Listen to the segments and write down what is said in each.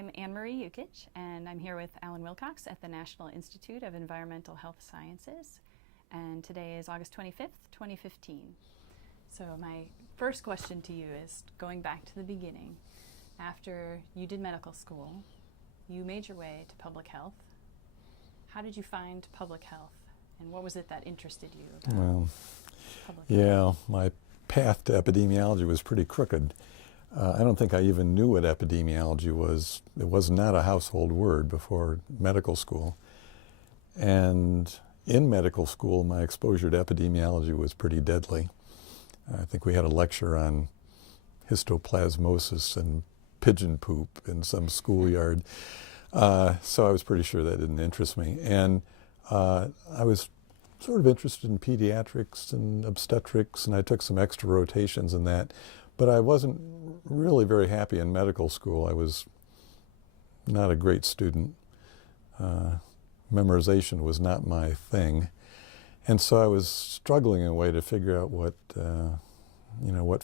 I'm Anne-Marie Yukich, and I'm here with Alan Wilcox at the National Institute of Environmental Health Sciences. And today is August 25th, 2015. So my first question to you is, going back to the beginning, after you did medical school, you made your way to public health. How did you find public health, and what was it that interested you about public health? Yeah, my path to epidemiology was pretty crooked. I don't think I even knew what epidemiology was. It was not a household word before medical school. And in medical school, my exposure to epidemiology was pretty deadly. I think we had a lecture on histoplasmosis and pigeon poop in some schoolyard. So I was pretty sure that didn't interest me. And I was sort of interested in pediatrics and obstetrics, and I took some extra rotations in that. But I wasn't really very happy in medical school. I was not a great student. Memorization was not my thing. And so I was struggling in a way to figure out what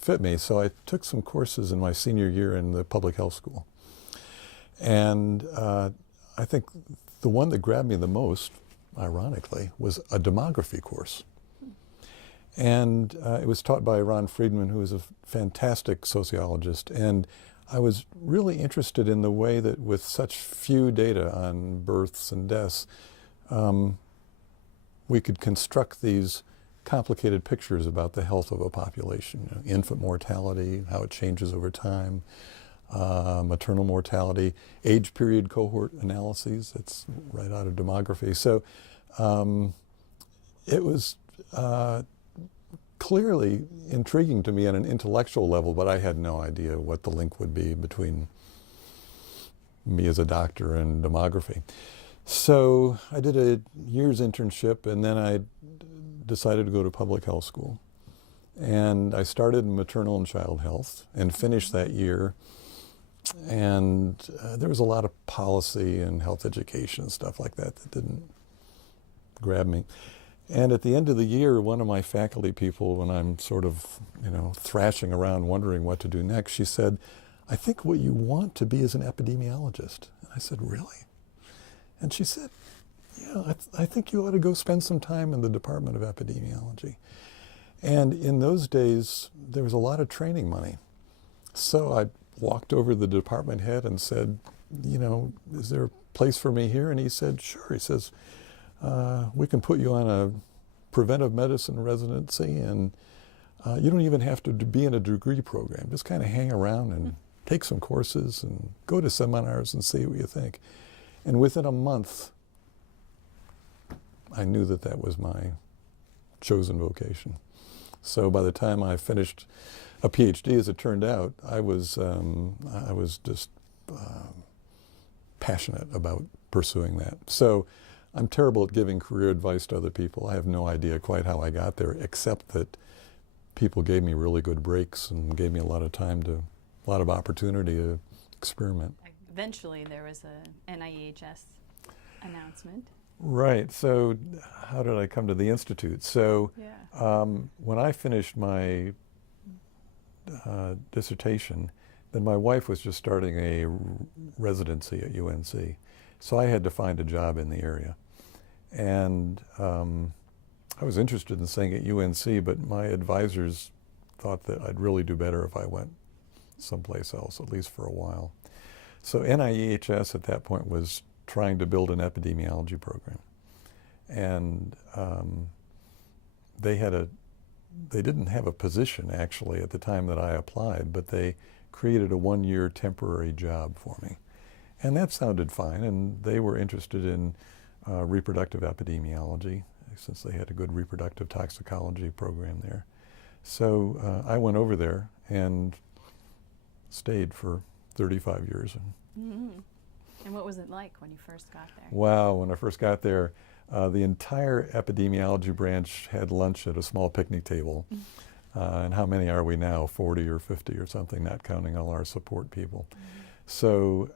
fit me. So I took some courses in my senior year in the public health school. And I think the one that grabbed me the most, ironically, was a demography course. And it was taught by Ron Friedman, who is a fantastic sociologist. And I was really interested in the way that with such few data on births and deaths, we could construct these complicated pictures about the health of a population. Infant mortality, how it changes over time, maternal mortality, age period cohort analyses, that's right out of demography. So it was clearly intriguing to me on an intellectual level, but I had no idea what the link would be between me as a doctor and demography. So I did a year's internship, and then I decided to go to public health school. And I started in maternal and child health and finished that year. And there was a lot of policy and health education and stuff like that that didn't grab me. And at the end of the year, one of my faculty people, when I'm sort of, thrashing around wondering what to do next, she said, "I think what you want to be is an epidemiologist." And I said, "Really?" And she said, "Yeah, I think you ought to go spend some time in the Department of Epidemiology." And in those days, there was a lot of training money. So I walked over to the department head and said, "Is there a place for me here?" And he said, "Sure." He says, "We can put you on a preventive medicine residency, and you don't even have to be in a degree program. Just kind of hang around and take some courses and go to seminars and see what you think." And within a month, I knew that that was my chosen vocation. So by the time I finished a PhD, as it turned out, I was just passionate about pursuing that. So I'm terrible at giving career advice to other people. I have no idea quite how I got there, except that people gave me really good breaks and gave me a lot of time a lot of opportunity to experiment. Eventually there was a NIEHS announcement. Right. So how did I come to the Institute? So when I finished my dissertation, then my wife was just starting a residency at UNC. So I had to find a job in the area. And I was interested in staying at UNC, but my advisors thought that I'd really do better if I went someplace else, at least for a while. So NIEHS at that point was trying to build an epidemiology program. And they didn't have a position actually at the time that I applied, but they created a one-year temporary job for me. And that sounded fine, and they were interested in reproductive epidemiology, since they had a good reproductive toxicology program there. So I went over there and stayed for 35 years. Mm-hmm. And what was it like when you first got there? Wow, when I first got there, the entire epidemiology branch had lunch at a small picnic table. And how many are we now? 40 or 50 or something, not counting all our support people. So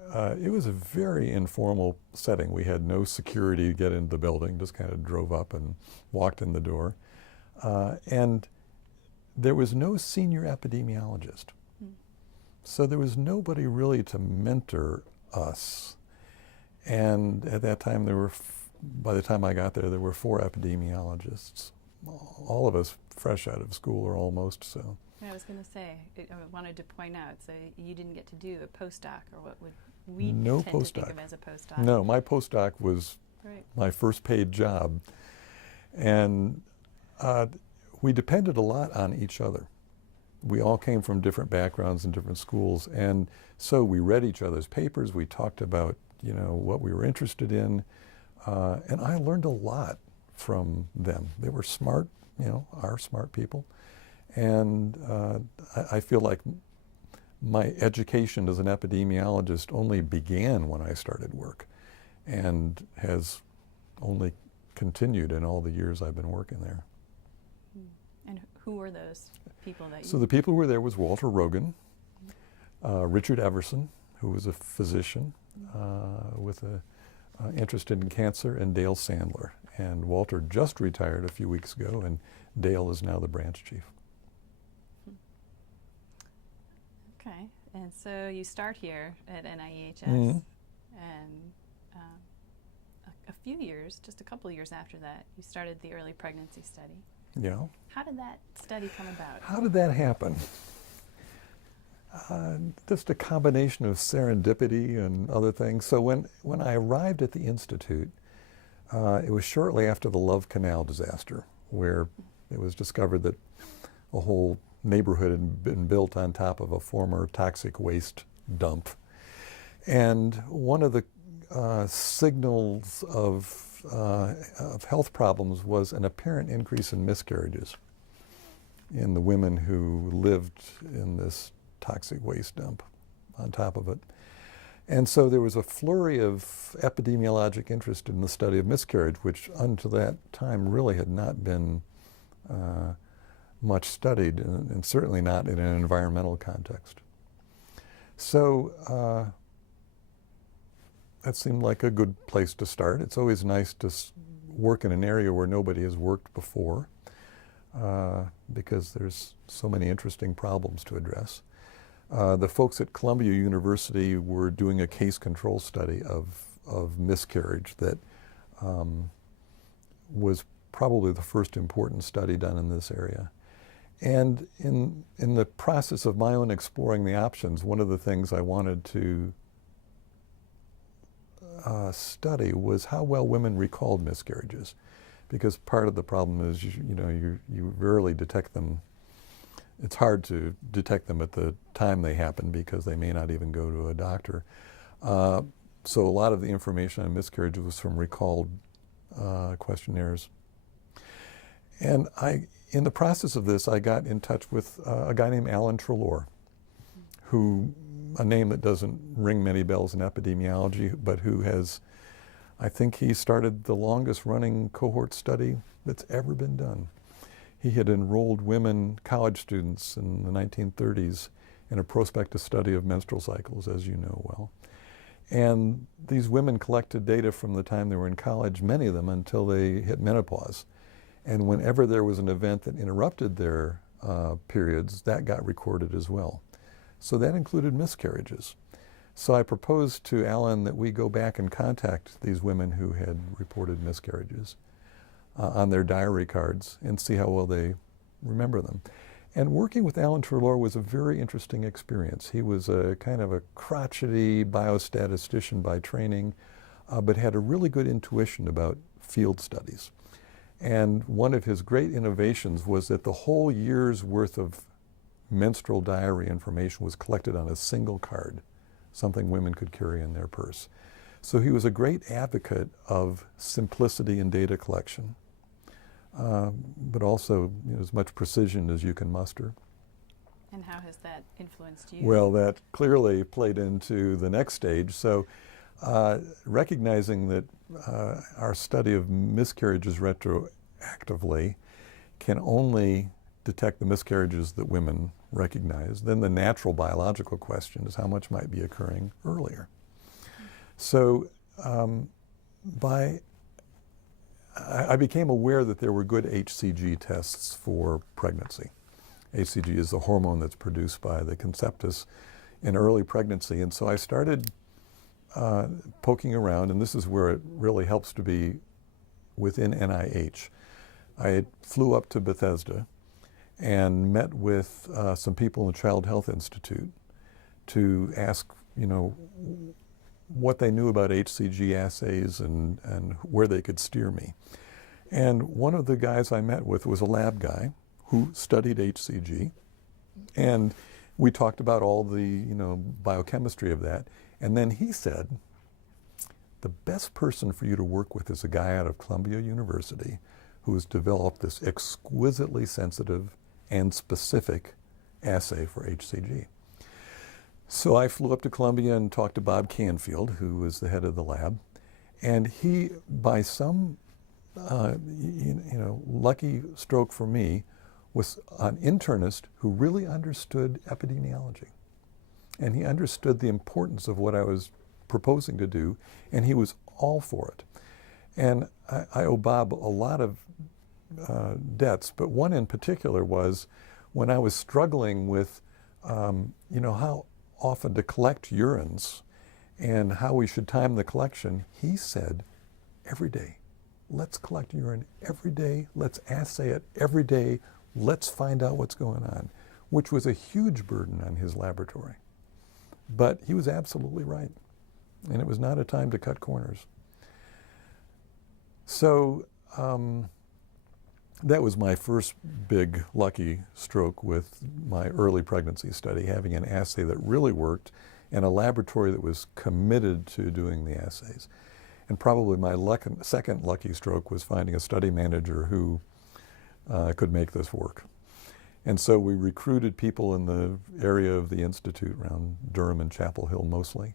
it was a very informal setting. We had no security to get into the building, just kind of drove up and walked in the door. And there was no senior epidemiologist. So there was nobody really to mentor us. And at that time, by the time I got there were 4 epidemiologists, all of us fresh out of school or almost so. I was going to say, I wanted to point out, so you didn't get to do a postdoc, or what would we tend to think of as a postdoc? No, my postdoc was my first paid job. And we depended a lot on each other. We all came from different backgrounds and different schools, and so we read each other's papers. We talked about, what we were interested in, and I learned a lot from them. They were smart, are smart people, and I feel like my education as an epidemiologist only began when I started work, and has only continued in all the years I've been working there. And who were those people that you... So the people who were there was Walter Rogan, Richard Everson, who was a physician with an interest in cancer, and Dale Sandler. And Walter just retired a few weeks ago, and Dale is now the branch chief. Okay, and so you start here at NIEHS, and a few years, just a couple of years after that, you started the early pregnancy study. Yeah. How did that study come about? How did that happen? Just a combination of serendipity and other things. So when I arrived at the Institute, it was shortly after the Love Canal disaster, where it was discovered that a whole neighborhood had been built on top of a former toxic waste dump. And one of the signals of health problems was an apparent increase in miscarriages in the women who lived in this toxic waste dump on top of it. And so there was a flurry of epidemiologic interest in the study of miscarriage, which until that time really had not been much studied, and certainly not in an environmental context. So that seemed like a good place to start. It's always nice to work in an area where nobody has worked before, because there's so many interesting problems to address. The folks at Columbia University were doing a case control study of miscarriage that was probably the first important study done in this area. And in the process of my own exploring the options, one of the things I wanted to study was how well women recalled miscarriages, because part of the problem is you rarely detect them. It's hard to detect them at the time they happen because they may not even go to a doctor. So a lot of the information on miscarriage was from recalled questionnaires. And in the process of this, I got in touch with a guy named Alan Treloar, who, a name that doesn't ring many bells in epidemiology, but who has, I think he started the longest running cohort study that's ever been done. He had enrolled women, college students in the 1930s in a prospective study of menstrual cycles, as you know well. And these women collected data from the time they were in college, many of them until they hit menopause. And whenever there was an event that interrupted their periods, that got recorded as well. So that included miscarriages. So I proposed to Alan that we go back and contact these women who had reported miscarriages on their diary cards and see how well they remember them. And working with Alan Treloar was a very interesting experience. He was a kind of a crotchety biostatistician by training, but had a really good intuition about field studies. And one of his great innovations was that the whole year's worth of menstrual diary information was collected on a single card, something women could carry in their purse. So he was a great advocate of simplicity in data collection, but also as much precision as you can muster. And how has that influenced you? Well, that clearly played into the next stage. So recognizing that our study of miscarriages retroactively can only detect the miscarriages that women recognize, then the natural biological question is how much might be occurring earlier. So I became aware that there were good HCG tests for pregnancy. HCG is the hormone that's produced by the conceptus in early pregnancy, and so I started poking around, and this is where it really helps to be within NIH. I flew up to Bethesda and met with some people in the Child Health Institute to ask, what they knew about HCG assays and where they could steer me. And one of the guys I met with was a lab guy who studied HCG, and we talked about all the biochemistry of that. And then he said, the best person for you to work with is a guy out of Columbia University who has developed this exquisitely sensitive and specific assay for HCG. So I flew up to Columbia and talked to Bob Canfield, who was the head of the lab, and he, by some lucky stroke for me, was an internist who really understood epidemiology. And he understood the importance of what I was proposing to do, and he was all for it. And I owe Bob a lot of debts, but one in particular was when I was struggling with, how often to collect urines and how we should time the collection. He said, every day, let's collect urine every day, let's assay it every day, let's find out what's going on, which was a huge burden on his laboratory. But he was absolutely right, and it was not a time to cut corners. So that was my first big lucky stroke with my early pregnancy study, having an assay that really worked and a laboratory that was committed to doing the assays. And probably my second lucky stroke was finding a study manager who could make this work. And so we recruited people in the area of the Institute around Durham and Chapel Hill mostly,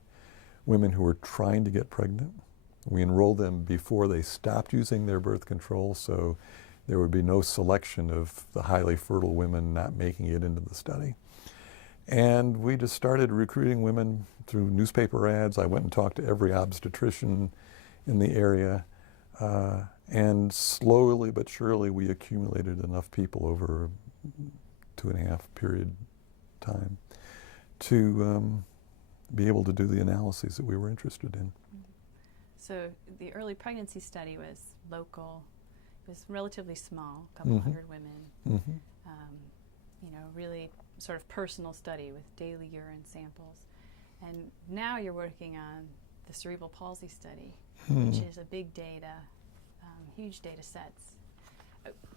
women who were trying to get pregnant. We enrolled them before they stopped using their birth control, so there would be no selection of the highly fertile women not making it into the study. And we just started recruiting women through newspaper ads. I went and talked to every obstetrician in the area. And slowly but surely we accumulated enough people over a 2.5 period time to be able to do the analyses that we were interested in. So the early pregnancy study was local. It was relatively small, a couple hundred women. Really sort of personal study with daily urine samples. And now you're working on the cerebral palsy study, which is a big data, huge data sets.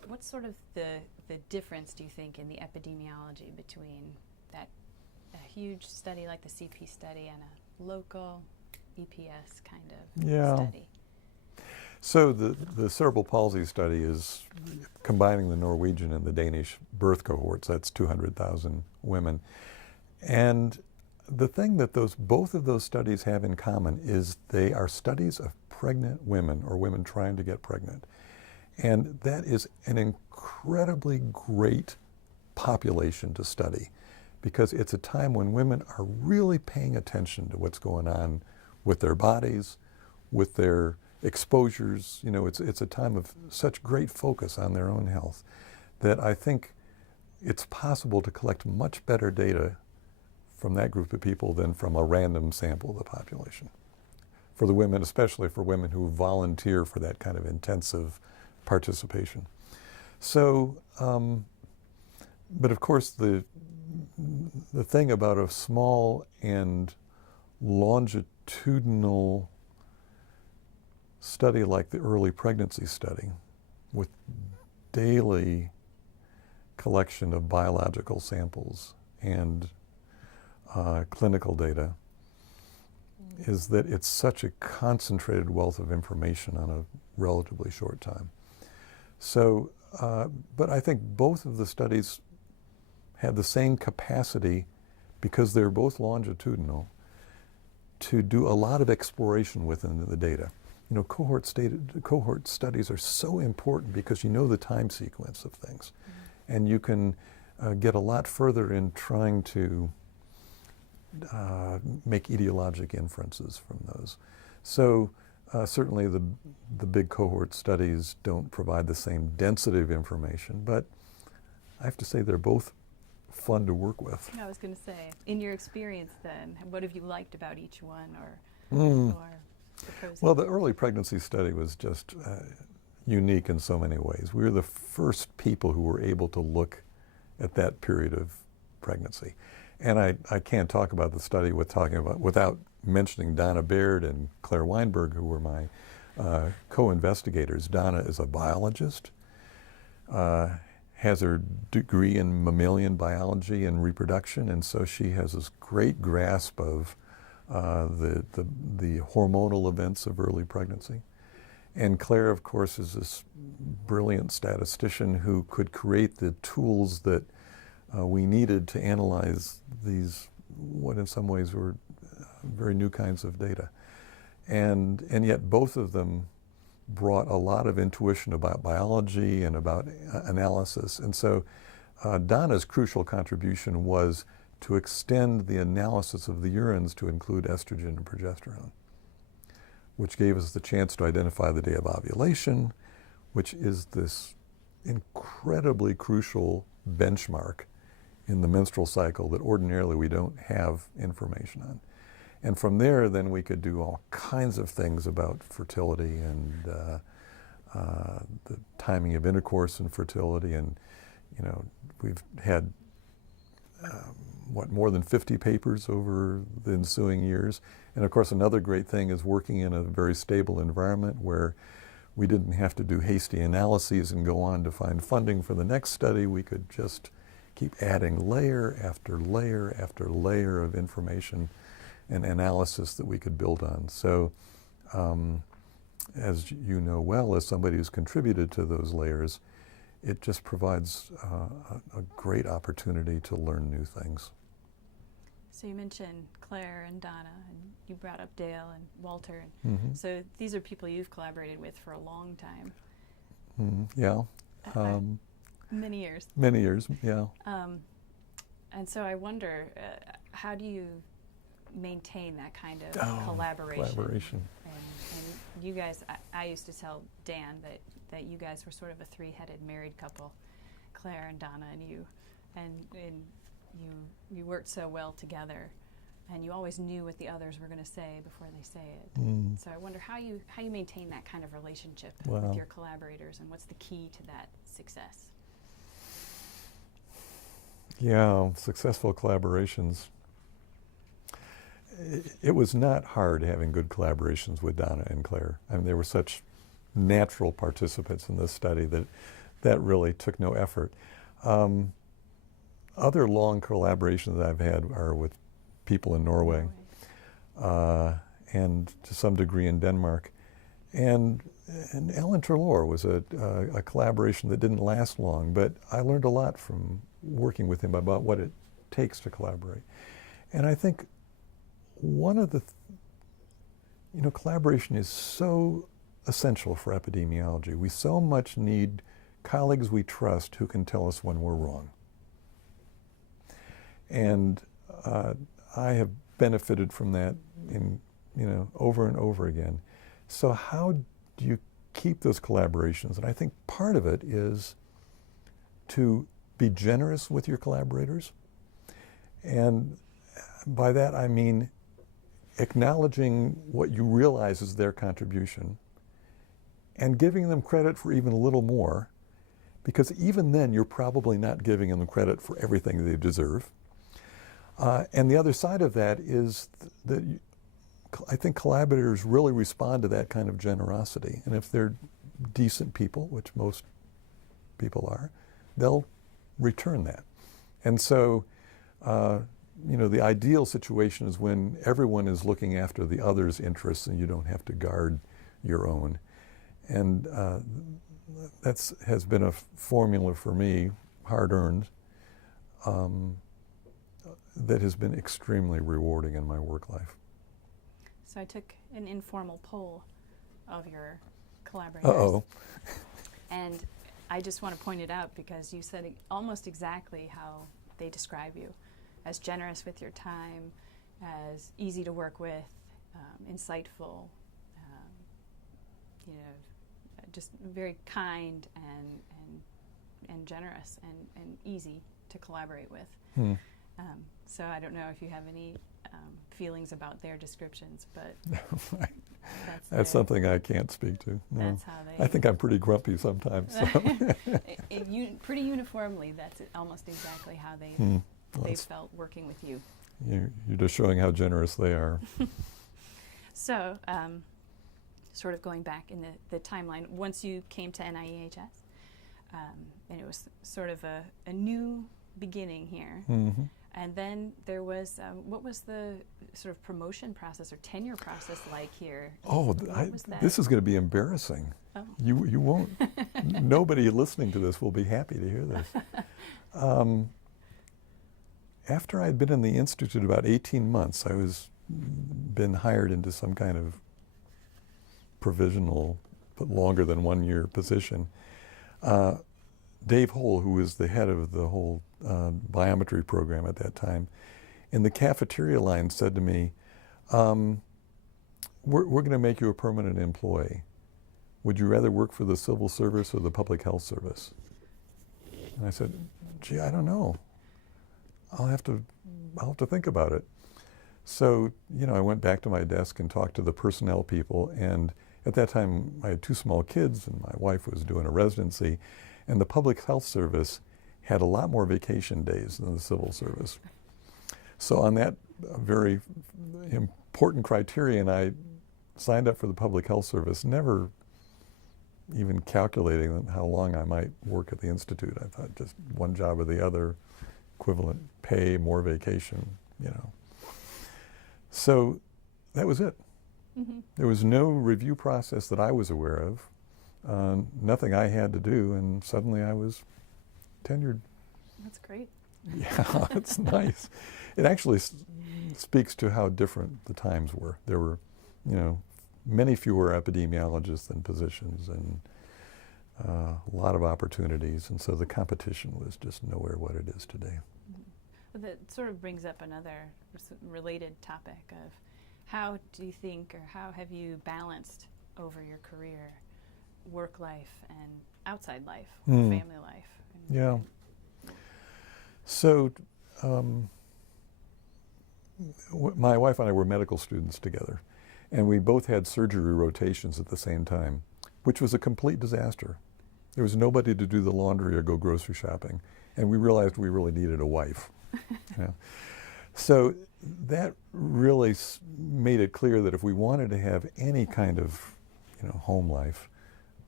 What's sort of the difference, do you think, in the epidemiology between a huge study like the CP study and a local EPS kind of study? So the cerebral palsy study is combining the Norwegian and the Danish birth cohorts. That's 200,000 women. And the thing that both of those studies have in common is they are studies of pregnant women or women trying to get pregnant. And that is an incredibly great population to study because it's a time when women are really paying attention to what's going on with their bodies, with their exposures. It's a time of such great focus on their own health that I think it's possible to collect much better data from that group of people than from a random sample of the population. For the women, especially for women who volunteer for that kind of intensive participation. So, but of course the thing about a small and longitudinal study like the early pregnancy study with daily collection of biological samples and clinical data is that it's such a concentrated wealth of information on a relatively short time. So, but I think both of the studies had the same capacity because they're both longitudinal to do a lot of exploration within the data. Cohort studies are so important because you know the time sequence of things. And you can get a lot further in trying to make etiologic inferences from those. So certainly the big cohort studies don't provide the same density of information, but I have to say they're both fun to work with. I was going to say, in your experience then, what have you liked about each one, or Mm. or proposing? Well, the early pregnancy study was just unique in so many ways. We were the first people who were able to look at that period of pregnancy. And I can't talk about the study without mentioning Donna Baird and Claire Weinberg, who were my co-investigators. Donna is a biologist, has her degree in mammalian biology and reproduction, and so she has this great grasp of the hormonal events of early pregnancy. And Claire, of course, is this brilliant statistician who could create the tools that we needed to analyze these, what in some ways were very new kinds of data. And yet both of them brought a lot of intuition about biology and about analysis. And so Donna's crucial contribution was to extend the analysis of the urines to include estrogen and progesterone, which gave us the chance to identify the day of ovulation, which is this incredibly crucial benchmark in the menstrual cycle that ordinarily we don't have information on. And from there, then we could do all kinds of things about fertility and the timing of intercourse and fertility. And, you know, we've had, more than 50 papers over the ensuing years. And of course, another great thing is working in a very stable environment where we didn't have to do hasty analyses and go on to find funding for the next study. We could just keep adding layer after layer after layer of information and analysis that we could build on. So, as you know well, as somebody who's contributed to those layers, it just provides a great opportunity to learn new things. So you mentioned Claire and Donna, and you brought up Dale and Walter. Mm-hmm. So these are people you've collaborated with for a long time. Mm-hmm. Yeah. Many years. Many years, yeah. And so I wonder, how do you maintain that kind of collaboration? And you guys, I used to tell Dan that you guys were sort of a three-headed married couple, Claire and Donna and you, and you worked so well together, and you always knew what the others were going to say before they say it. Mm. So I wonder how you maintain that kind of relationship Wow. with your collaborators, and what's the key to that success? Yeah, successful collaborations. It was not hard having good collaborations with Donna and Claire. I mean, they were such natural participants in this study that really took no effort. Other long collaborations I've had are with people in Norway, and to some degree in Denmark. And Alan Treloar was a collaboration that didn't last long, but I learned a lot from working with him about what it takes to collaborate. And I think one of the, collaboration is so essential for epidemiology. We so much need colleagues we trust who can tell us when we're wrong. And I have benefited from that over and over again. So how do you keep those collaborations? And I think part of it is to be generous with your collaborators. And by that I mean acknowledging what you realize is their contribution and giving them credit for even a little more, because even then you're probably not giving them credit for everything they deserve. And the other side of that is that I think collaborators really respond to that kind of generosity. And if they're decent people, which most people are, they'll return that. And so, the ideal situation is when everyone is looking after the other's interests and you don't have to guard your own. And that has been a formula for me, hard-earned, that has been extremely rewarding in my work life. So I took an informal poll of your collaborators. Uh-oh. And I just want to point it out because you said almost exactly how they describe you, as generous with your time, as easy to work with, insightful, just very kind and generous and easy to collaborate with. Hmm. So I don't know if you have any feelings about their descriptions, but Right. that's something I can't speak to. No. That's how they. I think I'm pretty grumpy sometimes. So. Pretty uniformly, that's almost exactly how Well, they felt working with you. You're just showing how generous they are. So, sort of going back in the timeline, once you came to NIEHS, and it was sort of a new beginning here. Mm-hmm. And then there was, what was the sort of promotion process or tenure process like here? Oh, this is going to be embarrassing. Oh. You won't, nobody listening to this will be happy to hear this. After I'd been in the Institute about 18 months, I was been hired into some kind of provisional, but longer than 1 year position. Dave Hull, who was the head of the whole biometry program at that time, in the cafeteria line said to me, we're going to make you a permanent employee. Would you rather work for the civil service or the public health service? And I said, gee, I don't know. I'll have to think about it. So, I went back to my desk and talked to the personnel people, and at that time I had 2 small kids and my wife was doing a residency, and the public health service had a lot more vacation days than the civil service. So on that very important criterion, I signed up for the public health service, never even calculating how long I might work at the Institute. I thought just one job or the other, equivalent pay, more vacation, So that was it. Mm-hmm. There was no review process that I was aware of, nothing I had to do, and suddenly I was tenured. That's great. Yeah, it's nice. It actually speaks to how different the times were. There were, many fewer epidemiologists than physicians, and a lot of opportunities, and so the competition was just nowhere what it is today. Mm-hmm. Well, that sort of brings up another related topic of how do you think, or how have you balanced over your career, work life and outside life, family life? Yeah. So, my wife and I were medical students together, and we both had surgery rotations at the same time, which was a complete disaster. There was nobody to do the laundry or go grocery shopping, and we realized we really needed a wife. So that really made it clear that if we wanted to have any kind of, home life,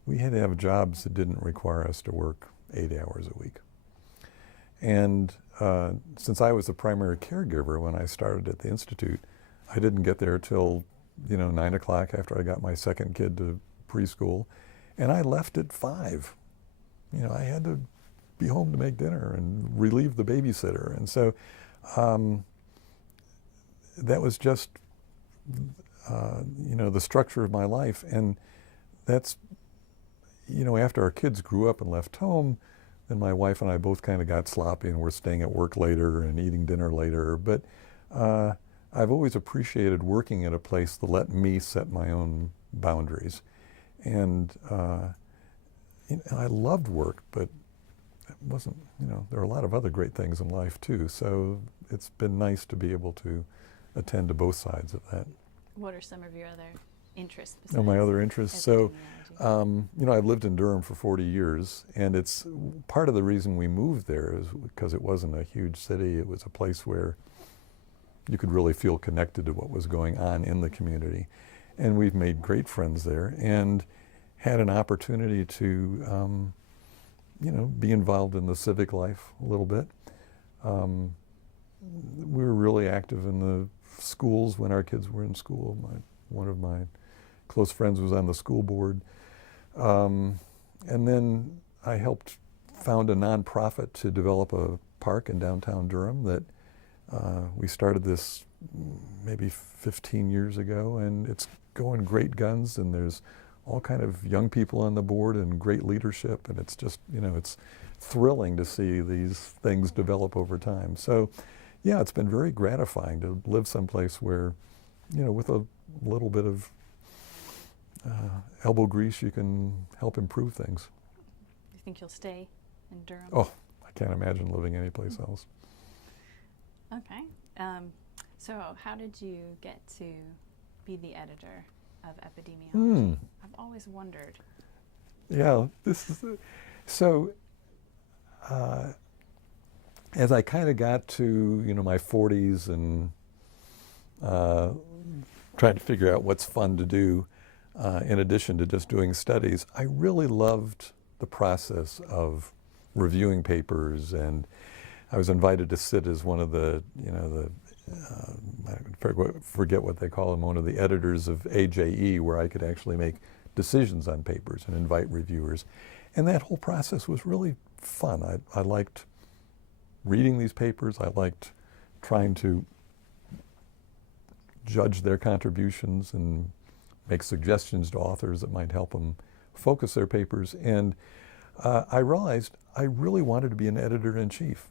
we had to have jobs that didn't require us to work 8 hours a week. And since I was the primary caregiver when I started at the Institute, I didn't get there till 9 o'clock after I got my second kid to preschool, and I left at 5. I had to be home to make dinner and relieve the babysitter, and so that was just the structure of my life. And that's after our kids grew up and left home, then my wife and I both kind of got sloppy and we're staying at work later and eating dinner later. But I've always appreciated working at a place that let me set my own boundaries. And I loved work, but it wasn't, there are a lot of other great things in life too. So it's been nice to be able to attend to both sides of that. What are some of your other interests? My other interests. So, I've lived in Durham for 40 years, and it's part of the reason we moved there is because it wasn't a huge city. It was a place where you could really feel connected to what was going on in the community. And we've made great friends there and had an opportunity to, be involved in the civic life a little bit. We were really active in the schools when our kids were in school. One of my close friends was on the school board. And then I helped found a nonprofit to develop a park in downtown Durham that we started this maybe 15 years ago, and it's going great guns, and there's all kind of young people on the board and great leadership, and it's just, it's thrilling to see these things develop over time. So, yeah, it's been very gratifying to live someplace where, with a little bit of elbow grease, you can help improve things. Do you think you'll stay in Durham? Oh, I can't imagine living anyplace else. Okay. So how did you get to be the editor of epidemiology? I've always wondered. Yeah, this is so. As I kind of got to my 40s and trying to figure out what's fun to do in addition to just doing studies, I really loved the process of reviewing papers, and I was invited to sit as one of the I forget what they call them, one of the editors of AJE, where I could actually make decisions on papers and invite reviewers. And that whole process was really fun. I liked reading these papers. I liked trying to judge their contributions and make suggestions to authors that might help them focus their papers. And I realized I really wanted to be an editor-in-chief.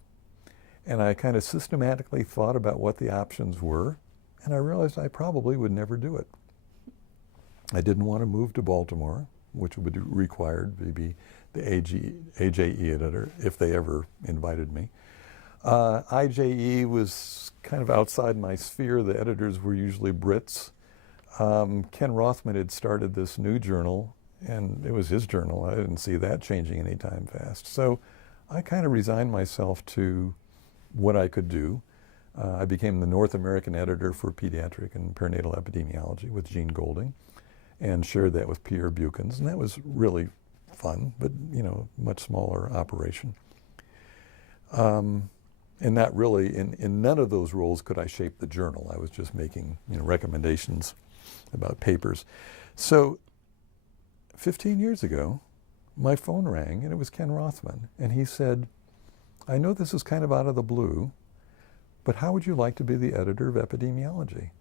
And I kind of systematically thought about what the options were, and I realized I probably would never do it. I didn't want to move to Baltimore, which would be required to be the AJE editor if they ever invited me. IJE was kind of outside my sphere. The editors were usually Brits. Ken Rothman had started this new journal, and it was his journal. I didn't see that changing anytime fast. So I kind of resigned myself to what I could do. I became the North American editor for pediatric and perinatal epidemiology with Gene Golding, and shared that with Pierre Buchans, and that was really fun, but much smaller operation. And not really, in none of those roles could I shape the journal. I was just making recommendations about papers. So 15 years ago, my phone rang, and it was Ken Rothman, and he said, I know this is kind of out of the blue, but how would you like to be the editor of epidemiology?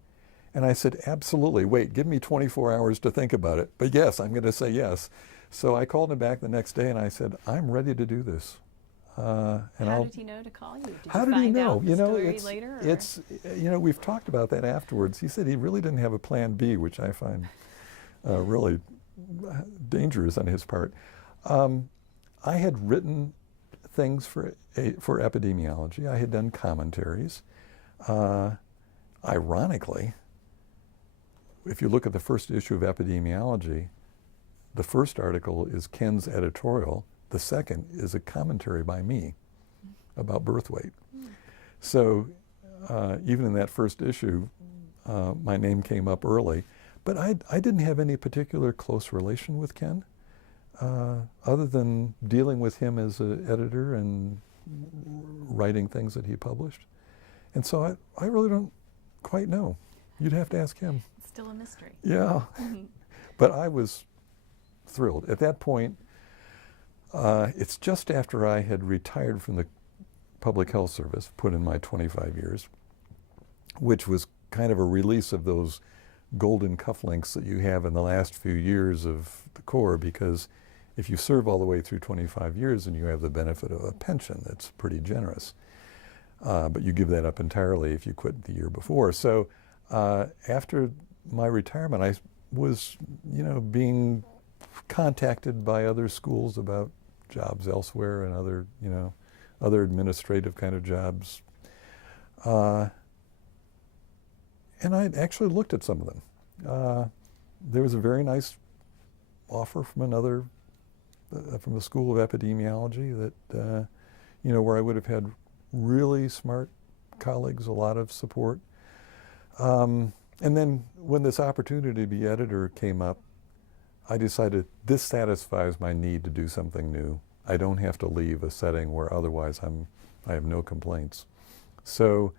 And I said, absolutely. Wait, give me 24 hours to think about it. But yes, I'm going to say yes. So I called him back the next day, and I said, I'm ready to do this. How did he know to call you? Did how you did find he know? out the story later? It's we've talked about that afterwards. He said he really didn't have a plan B, which I find really dangerous on his part. I had written things for epidemiology. I had done commentaries. Ironically, if you look at the first issue of Epidemiology, the first article is Ken's editorial. The second is a commentary by me about birth weight. So even in that first issue, my name came up early. But I didn't have any particular close relation with Ken, other than dealing with him as an editor and writing things that he published. And so I really don't quite know. You'd have to ask him. It's still a mystery. Yeah. But I was thrilled. At that point, it's just after I had retired from the public health service, put in my 25 years, which was kind of a release of those golden cufflinks that you have in the last few years of the Corps, because if you serve all the way through 25 years, then you have the benefit of a pension that's pretty generous. But you give that up entirely if you quit the year before. So after my retirement, I was, being contacted by other schools about jobs elsewhere and other administrative kind of jobs. And I actually looked at some of them. There was a very nice offer from from the School of Epidemiology that, where I would have had really smart colleagues, a lot of support. And then when this opportunity to be editor came up, I decided this satisfies my need to do something new. I don't have to leave a setting where otherwise I have no complaints. So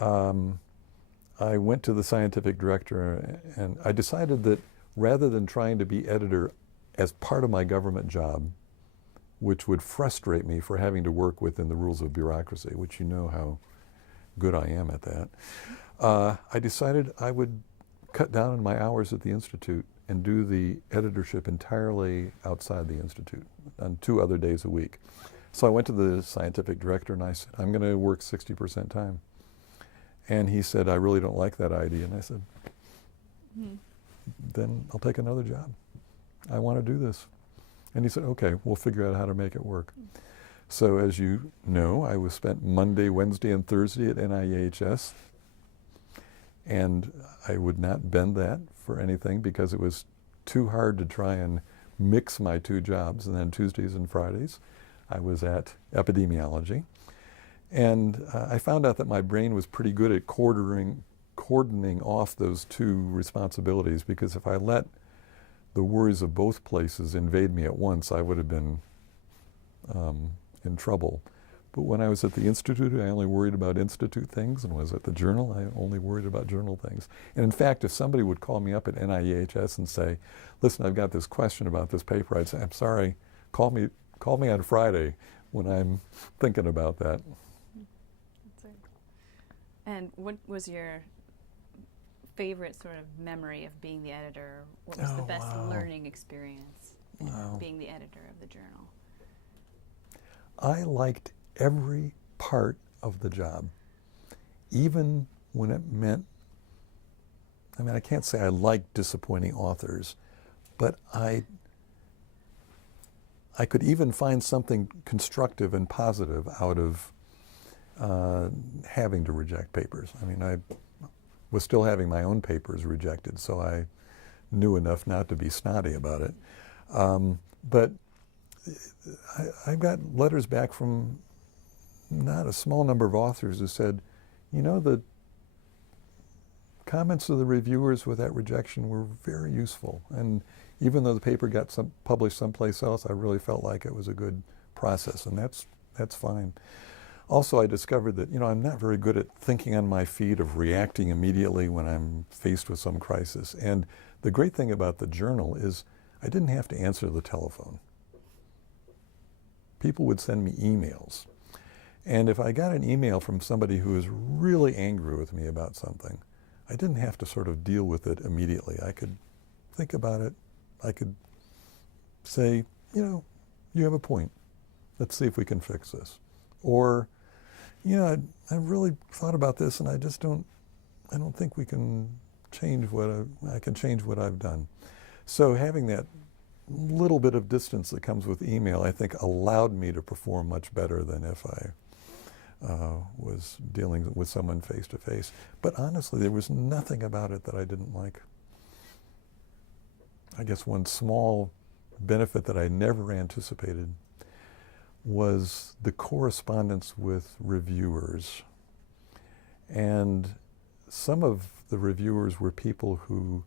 I went to the scientific director, and I decided that rather than trying to be editor as part of my government job, which would frustrate me for having to work within the rules of bureaucracy, which you know how good I am at that, I decided I would cut down on my hours at the Institute and do the editorship entirely outside the Institute on 2 other days a week. So I went to the scientific director and I said, I'm going to work 60% time. And he said, I really don't like that idea. And I said, then I'll take another job. I want to do this. And he said, okay, we'll figure out how to make it work. So as you know, I was spent Monday, Wednesday, and Thursday at NIEHS. And I would not bend that for anything because it was too hard to try and mix my two jobs. And then Tuesdays and Fridays, I was at epidemiology. And I found out that my brain was pretty good at cordoning off those two responsibilities, because if I let the worries of both places invade me at once, I would have been in trouble. But when I was at the Institute, I only worried about Institute things, and was at the Journal, I only worried about Journal things. And in fact, if somebody would call me up at NIEHS and say, listen, I've got this question about this paper, I'd say, I'm sorry, call me on Friday when I'm thinking about that. That's right. And what was your favorite sort of memory of being the editor? What was the best learning experience in being the editor of the journal? I liked every part of the job, even when it meant, I mean, I can't say I liked disappointing authors, but I could even find something constructive and positive out of having to reject papers. I mean, I was still having my own papers rejected, so I knew enough not to be snotty about it. But I got letters back from not a small number of authors who said, you know, the comments of the reviewers with that rejection were very useful. And even though the paper got published someplace else, I really felt like it was a good process, and that's fine. Also, I discovered that, you know, I'm not very good at thinking on my feet, of reacting immediately when I'm faced with some crisis. And the great thing about the journal is I didn't have to answer the telephone. People would send me emails. And if I got an email from somebody who was really angry with me about something, I didn't have to sort of deal with it immediately. I could think about it. I could say, you know, you have a point. Let's see if we can fix this. Or, you know, I really thought about this, and I don't think we can change I can change what I've done. So having that little bit of distance that comes with email, I think, allowed me to perform much better than if I was dealing with someone face to face. But honestly, there was nothing about it that I didn't like. I guess one small benefit that I never anticipated was the correspondence with reviewers. And some of the reviewers were people who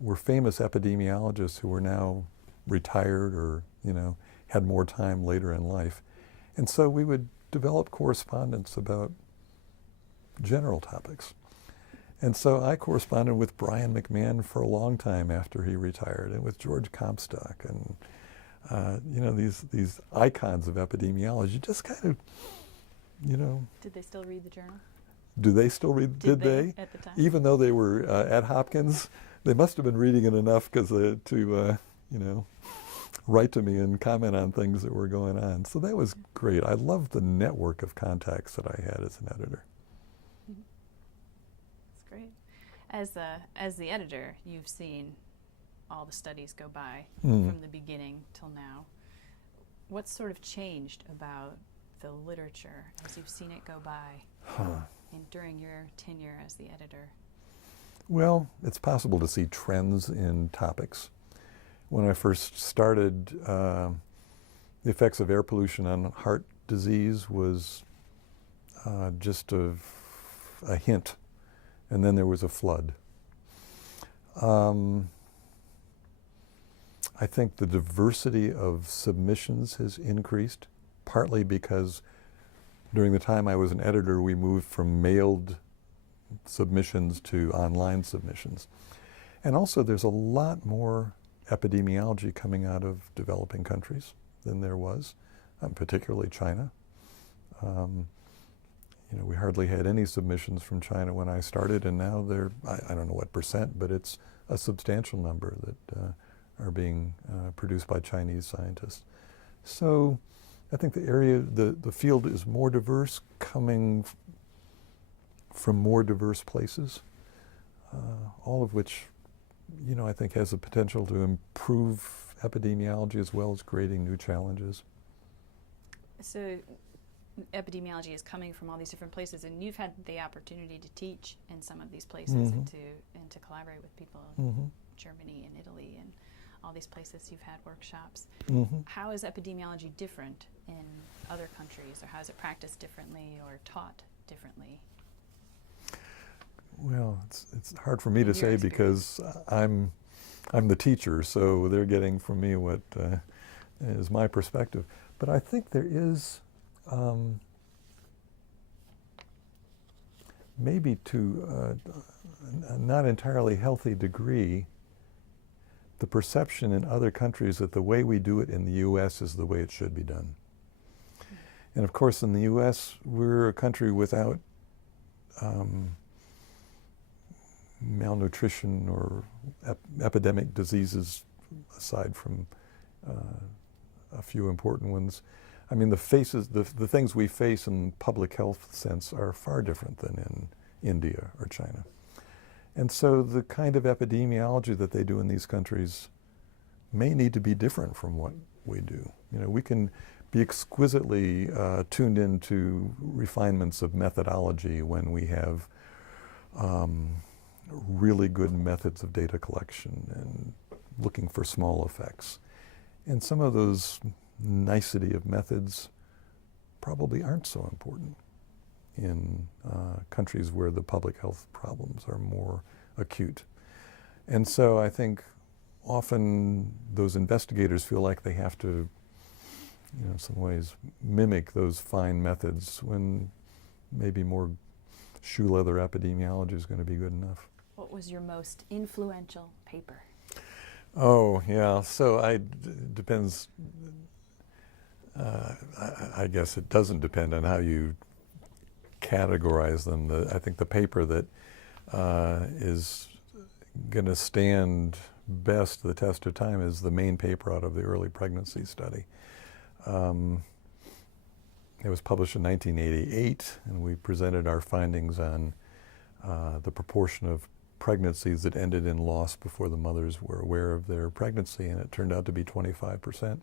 were famous epidemiologists who were now retired or, you know, had more time later in life. And so we would develop correspondence about general topics. And so I corresponded with Brian McMahon for a long time after he retired, and with George Comstock, and you know, these icons of epidemiology. Just kind of, you know. Did they still read the journal? Do they still read? Did they? At the time? Even though they were at Hopkins, they must have been reading it enough to you know, write to me and comment on things that were going on. So that was great. I loved the network of contacts that I had as an editor. That's great. As the editor, you've seen all the studies go by from the beginning till now. What's sort of changed about the literature as you've seen it go by during your tenure as the editor? Well, it's possible to see trends in topics. When I first started, the effects of air pollution on heart disease was just a hint, and then there was a flood. I think the diversity of submissions has increased, partly because during the time I was an editor, we moved from mailed submissions to online submissions. And also there's a lot more epidemiology coming out of developing countries than there was, particularly China. You know, we hardly had any submissions from China when I started, and now they're, I don't know what percent, but it's a substantial number that are being produced by Chinese scientists. So I think the field is more diverse, coming from more diverse places, all of which, you know, I think has the potential to improve epidemiology as well as creating new challenges. So epidemiology is coming from all these different places, and you've had the opportunity to teach in some of these places and to collaborate with people in Germany and Italy and all these places you've had workshops. How is epidemiology different in other countries, or how is it practiced differently or taught differently? Well, it's hard for me to say because I'm the teacher, so they're getting from me what is my perspective. But I think there is maybe to a not entirely healthy degree the perception in other countries that the way we do it in the U.S. is the way it should be done. And of course in the U.S. we're a country without malnutrition or epidemic diseases, aside from a few important ones. I mean, the things we face in public health sense are far different than in India or China. And so the kind of epidemiology that they do in these countries may need to be different from what we do. You know, we can be exquisitely tuned into refinements of methodology when we have really good methods of data collection and looking for small effects. And some of those nicety of methods probably aren't so important in countries where the public health problems are more acute. And so I think often those investigators feel like they have to, you know, in some ways mimic those fine methods when maybe more shoe leather epidemiology is going to be good enough. What was your most influential paper? Oh, yeah. So depends. I guess it doesn't depend on how you categorize them. I think the paper that is going to stand best the test of time is the main paper out of the early pregnancy study. It was published in 1988, and we presented our findings on the proportion of pregnancies that ended in loss before the mothers were aware of their pregnancy, and it turned out to be 25%.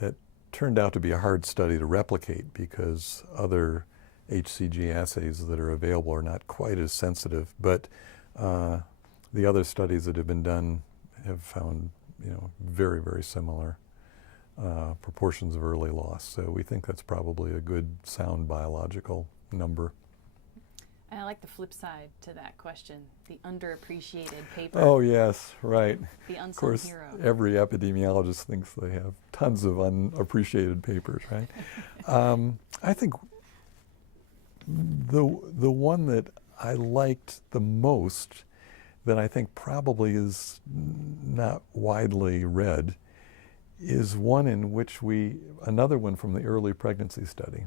That turned out to be a hard study to replicate because other HCG assays that are available are not quite as sensitive, but the other studies that have been done have found, you know, very, very similar proportions of early loss. So we think that's probably a good, sound biological number. And I like the flip side to that question, the underappreciated paper. Oh yes, right. The unsung of course, hero. Every epidemiologist thinks they have tons of unappreciated papers, right? I think the one that I liked the most, that I think probably is not widely read, is one in which another one from the early pregnancy study,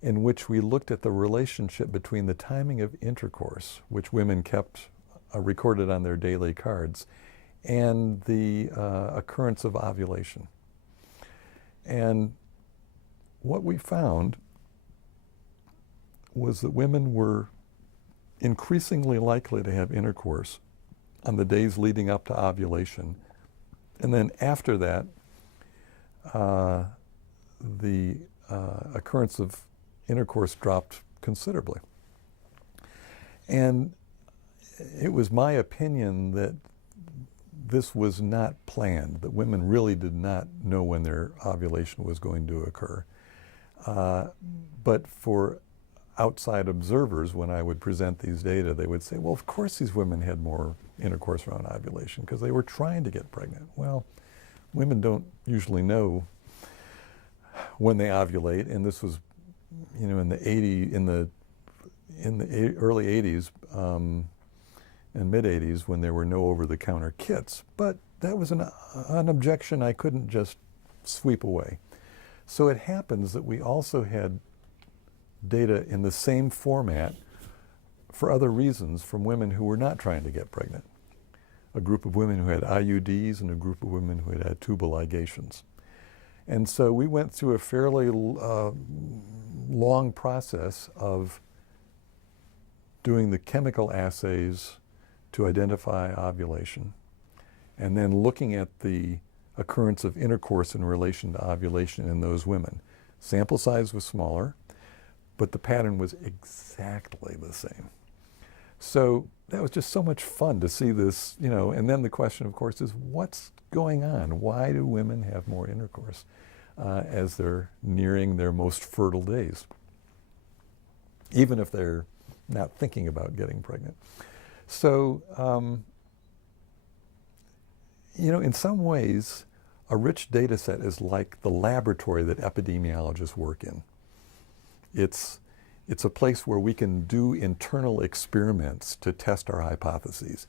in which we looked at the relationship between the timing of intercourse, which women kept recorded on their daily cards, and the occurrence of ovulation. And what we found was that women were increasingly likely to have intercourse on the days leading up to ovulation. And then after that, the occurrence of intercourse dropped considerably. And it was my opinion that this was not planned, that women really did not know when their ovulation was going to occur. But for outside observers, when I would present these data, they would say, well, of course these women had more intercourse around ovulation because they were trying to get pregnant. Well, women don't usually know when they ovulate, and this was, you know, in the early 80s and mid 80s when there were no over-the-counter kits. But that was an objection I couldn't just sweep away. So it happens that we also had data in the same format for other reasons from women who were not trying to get pregnant. A group of women who had IUDs and a group of women who had tubal ligations. And so we went through a fairly long process of doing the chemical assays to identify ovulation, and then looking at the occurrence of intercourse in relation to ovulation in those women. Sample size was smaller, but the pattern was exactly the same. So that was just so much fun to see this, and then the question, of course, is what's going on? Why do women have more intercourse as they're nearing their most fertile days, even if they're not thinking about getting pregnant? So, in some ways, a rich data set is like the laboratory that epidemiologists work in. It's a place where we can do internal experiments to test our hypotheses.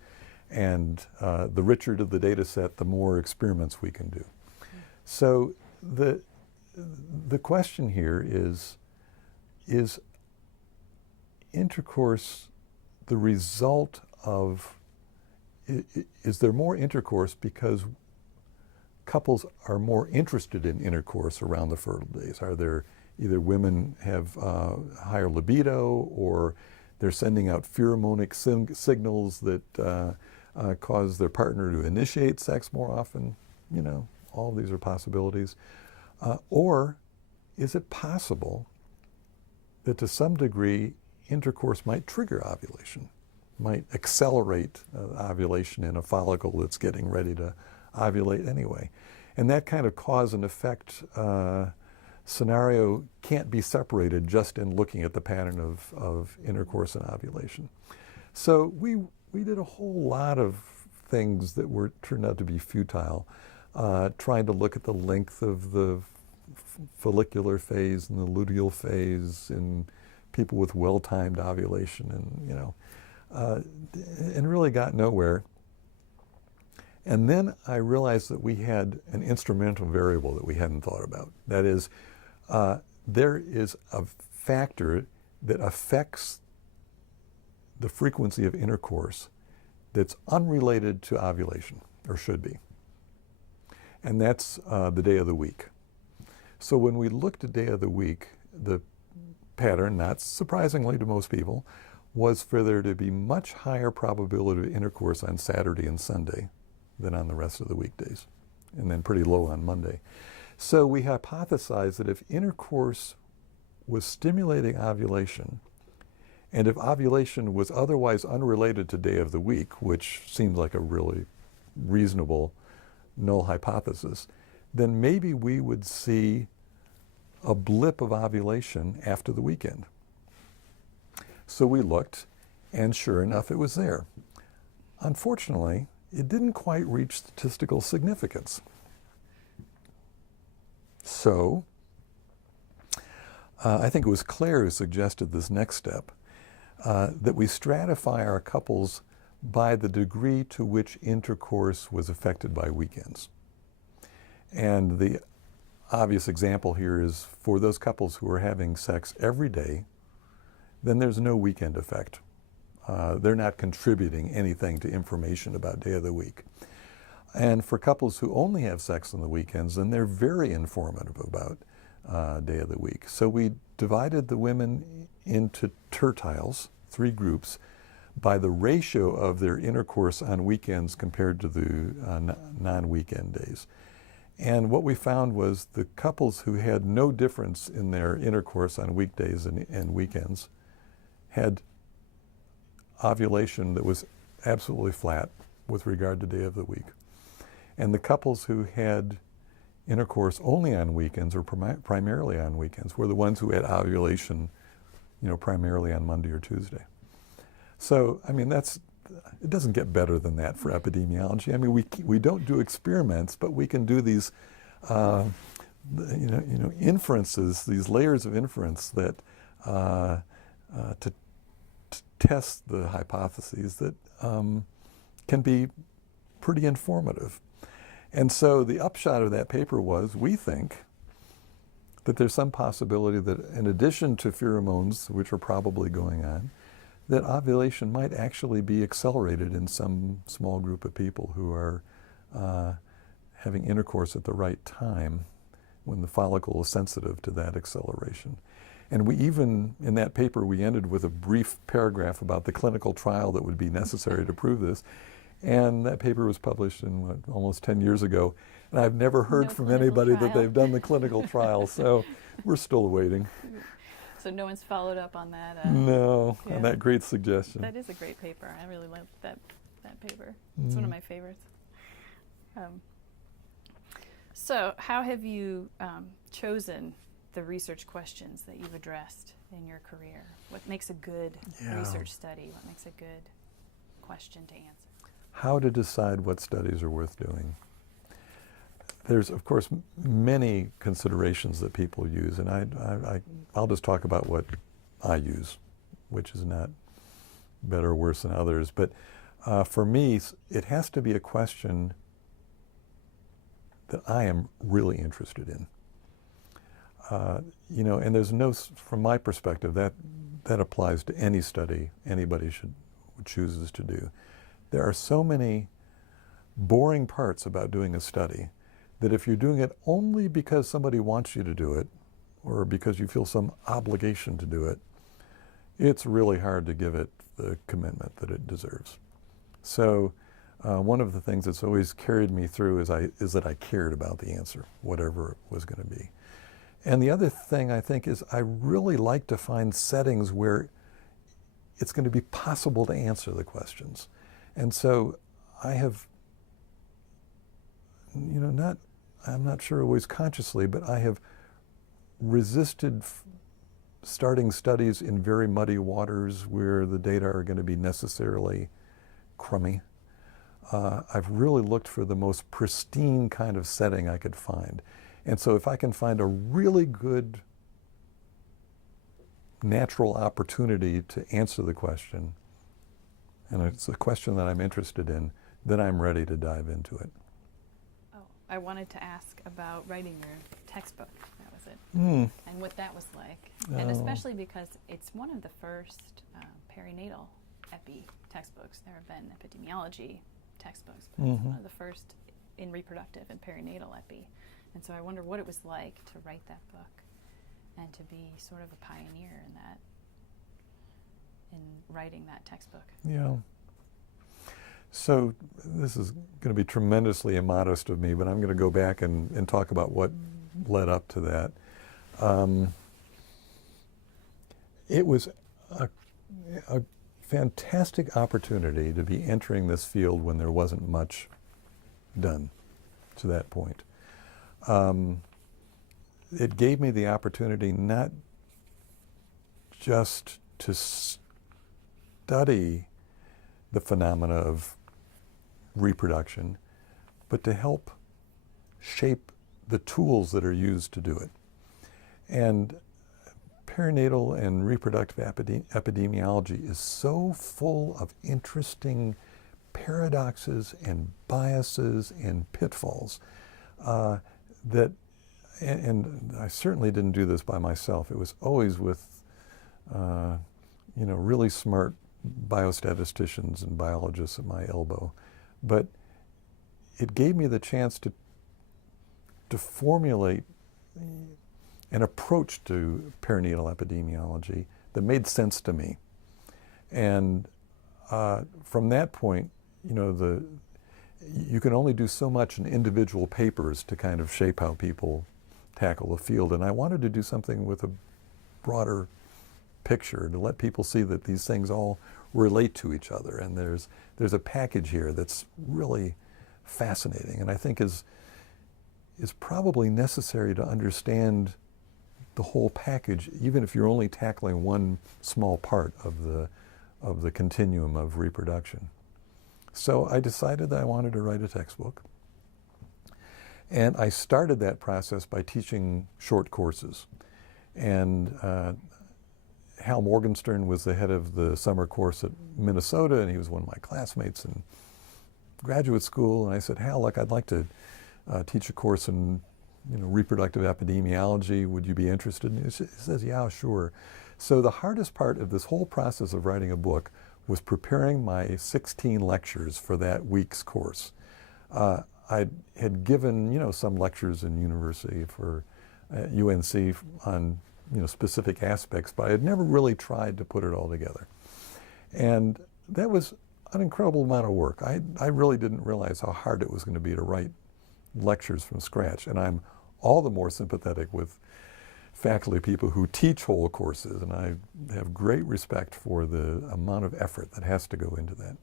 And the richer the data set, the more experiments we can do. So the question here is intercourse the result of, is there more intercourse because couples are more interested in intercourse around the fertile days? Are there either women have higher libido, or they're sending out pheromonic signals that cause their partner to initiate sex more often? All of these are possibilities. Or is it possible that to some degree intercourse might trigger ovulation, might accelerate ovulation in a follicle that's getting ready to ovulate anyway? And that kind of cause and effect scenario can't be separated just in looking at the pattern of intercourse and ovulation. So we did a whole lot of things that turned out to be futile, trying to look at the length of the follicular phase and the luteal phase in people with well-timed ovulation, and really got nowhere. And then I realized that we had an instrumental variable that we hadn't thought about. That is, there is a factor that affects the frequency of intercourse that's unrelated to ovulation, or should be. And that's the day of the week. So when we looked at day of the week, the pattern, not surprisingly to most people, was for there to be much higher probability of intercourse on Saturday and Sunday than on the rest of the weekdays, and then pretty low on Monday. So we hypothesized that if intercourse was stimulating ovulation, and if ovulation was otherwise unrelated to day of the week, which seemed like a really reasonable null hypothesis, then maybe we would see a blip of ovulation after the weekend. So we looked, and sure enough, it was there. Unfortunately, it didn't quite reach statistical significance. So I think it was Claire who suggested this next step, that we stratify our couples by the degree to which intercourse was affected by weekends. And the obvious example here is for those couples who are having sex every day, then there's no weekend effect. They're not contributing anything to information about day of the week. And for couples who only have sex on the weekends, then they're very informative about day of the week. So we divided the women into tertiles, 3 groups, by the ratio of their intercourse on weekends compared to the non-weekend days. And what we found was the couples who had no difference in their intercourse on weekdays and weekends had ovulation that was absolutely flat with regard to day of the week. And the couples who had intercourse only on weekends or primarily on weekends were the ones who had ovulation, primarily on Monday or Tuesday. So, I mean, it doesn't get better than that for epidemiology. I mean, we don't do experiments, but we can do these, inferences, these layers of inference that to test the hypotheses that can be pretty informative. And so the upshot of that paper was, we think that there's some possibility that in addition to pheromones, which are probably going on, that ovulation might actually be accelerated in some small group of people who are having intercourse at the right time when the follicle is sensitive to that acceleration. And we even, in that paper, we ended with a brief paragraph about the clinical trial that would be necessary to prove this. And that paper was published in almost 10 years ago. And I've never heard No from clinical anybody that trial. they've done the clinical trial. So we're still waiting. So no one's followed up on that? No, yeah. on that great suggestion. That is a great paper. I really like that paper. It's one of my favorites. So how have you chosen the research questions that you've addressed in your career? What makes a good research study? What makes a good question to answer? How to decide what studies are worth doing. There's, of course, many considerations that people use, and I'll just talk about what I use, which is not better or worse than others. But for me, it has to be a question that I am really interested in. And there's no, from my perspective, that applies to any study anybody chooses to do. There are so many boring parts about doing a study that if you're doing it only because somebody wants you to do it, or because you feel some obligation to do it, it's really hard to give it the commitment that it deserves. So one of the things that's always carried me through is that I cared about the answer, whatever it was going to be. And the other thing I think is I really like to find settings where it's going to be possible to answer the questions. And so I have, I'm not sure always consciously, but I have resisted starting studies in very muddy waters where the data are going to be necessarily crummy. I've really looked for the most pristine kind of setting I could find. And so if I can find a really good natural opportunity to answer the question, and it's a question that I'm interested in, then I'm ready to dive into it. Oh, I wanted to ask about writing your textbook. That was it. And what that was like. And especially because it's one of the first perinatal epi textbooks. There have been epidemiology textbooks, but it's one of the first in reproductive and perinatal epi. And so I wonder what it was like to write that book and to be sort of a pioneer in writing that textbook. Yeah. So this is going to be tremendously immodest of me, but I'm going to go back and talk about what led up to that. It was a fantastic opportunity to be entering this field when there wasn't much done to that point. It gave me the opportunity not just to study the phenomena of reproduction, but to help shape the tools that are used to do it. And perinatal and reproductive epidemiology is so full of interesting paradoxes and biases and pitfalls that, and I certainly didn't do this by myself. It was always with, really smart biostatisticians and biologists at my elbow. But it gave me the chance to formulate an approach to perinatal epidemiology that made sense to me. And from that point, you can only do so much in individual papers to kind of shape how people tackle the field. And I wanted to do something with a broader picture to let people see that these things all relate to each other. And there's a package here that's really fascinating, and I think is probably necessary to understand the whole package, even if you're only tackling one small part of the continuum of reproduction. So I decided that I wanted to write a textbook. And I started that process by teaching short courses. And Hal Morgenstern was the head of the summer course at Minnesota, and he was one of my classmates in graduate school. And I said, Hal, look, I'd like to teach a course in reproductive epidemiology. Would you be interested? And he says, yeah, sure. So the hardest part of this whole process of writing a book was preparing my 16 lectures for that week's course. I had given, some lectures in university for UNC on, specific aspects, but I had never really tried to put it all together. And that was an incredible amount of work. I really didn't realize how hard it was going to be to write lectures from scratch, and I'm all the more sympathetic with faculty people who teach whole courses, and I have great respect for the amount of effort that has to go into that.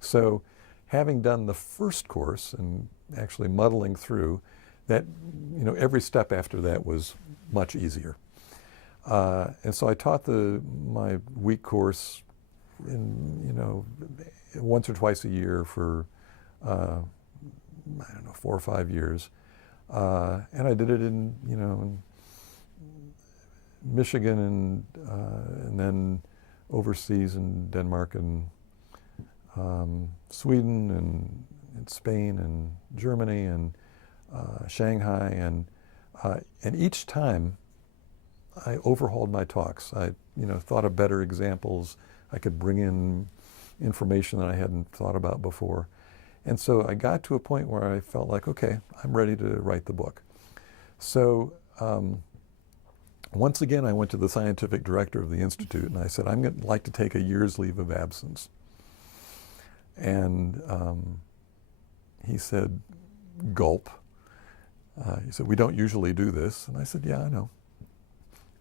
So having done the first course and actually muddling through that, every step after that was much easier. And so I taught my week course in, once or twice a year for, I don't know, 4 or 5 years. And I did it in, in Michigan and then overseas in Denmark and Sweden and Spain and Germany and Shanghai, and each time I overhauled my talks. I thought of better examples. I could bring in information that I hadn't thought about before. And so I got to a point where I felt like, okay, I'm ready to write the book. So once again, I went to the scientific director of the Institute and I said, I'm going to like to take a year's leave of absence. And he said, gulp. He said, we don't usually do this. And I said, yeah, I know.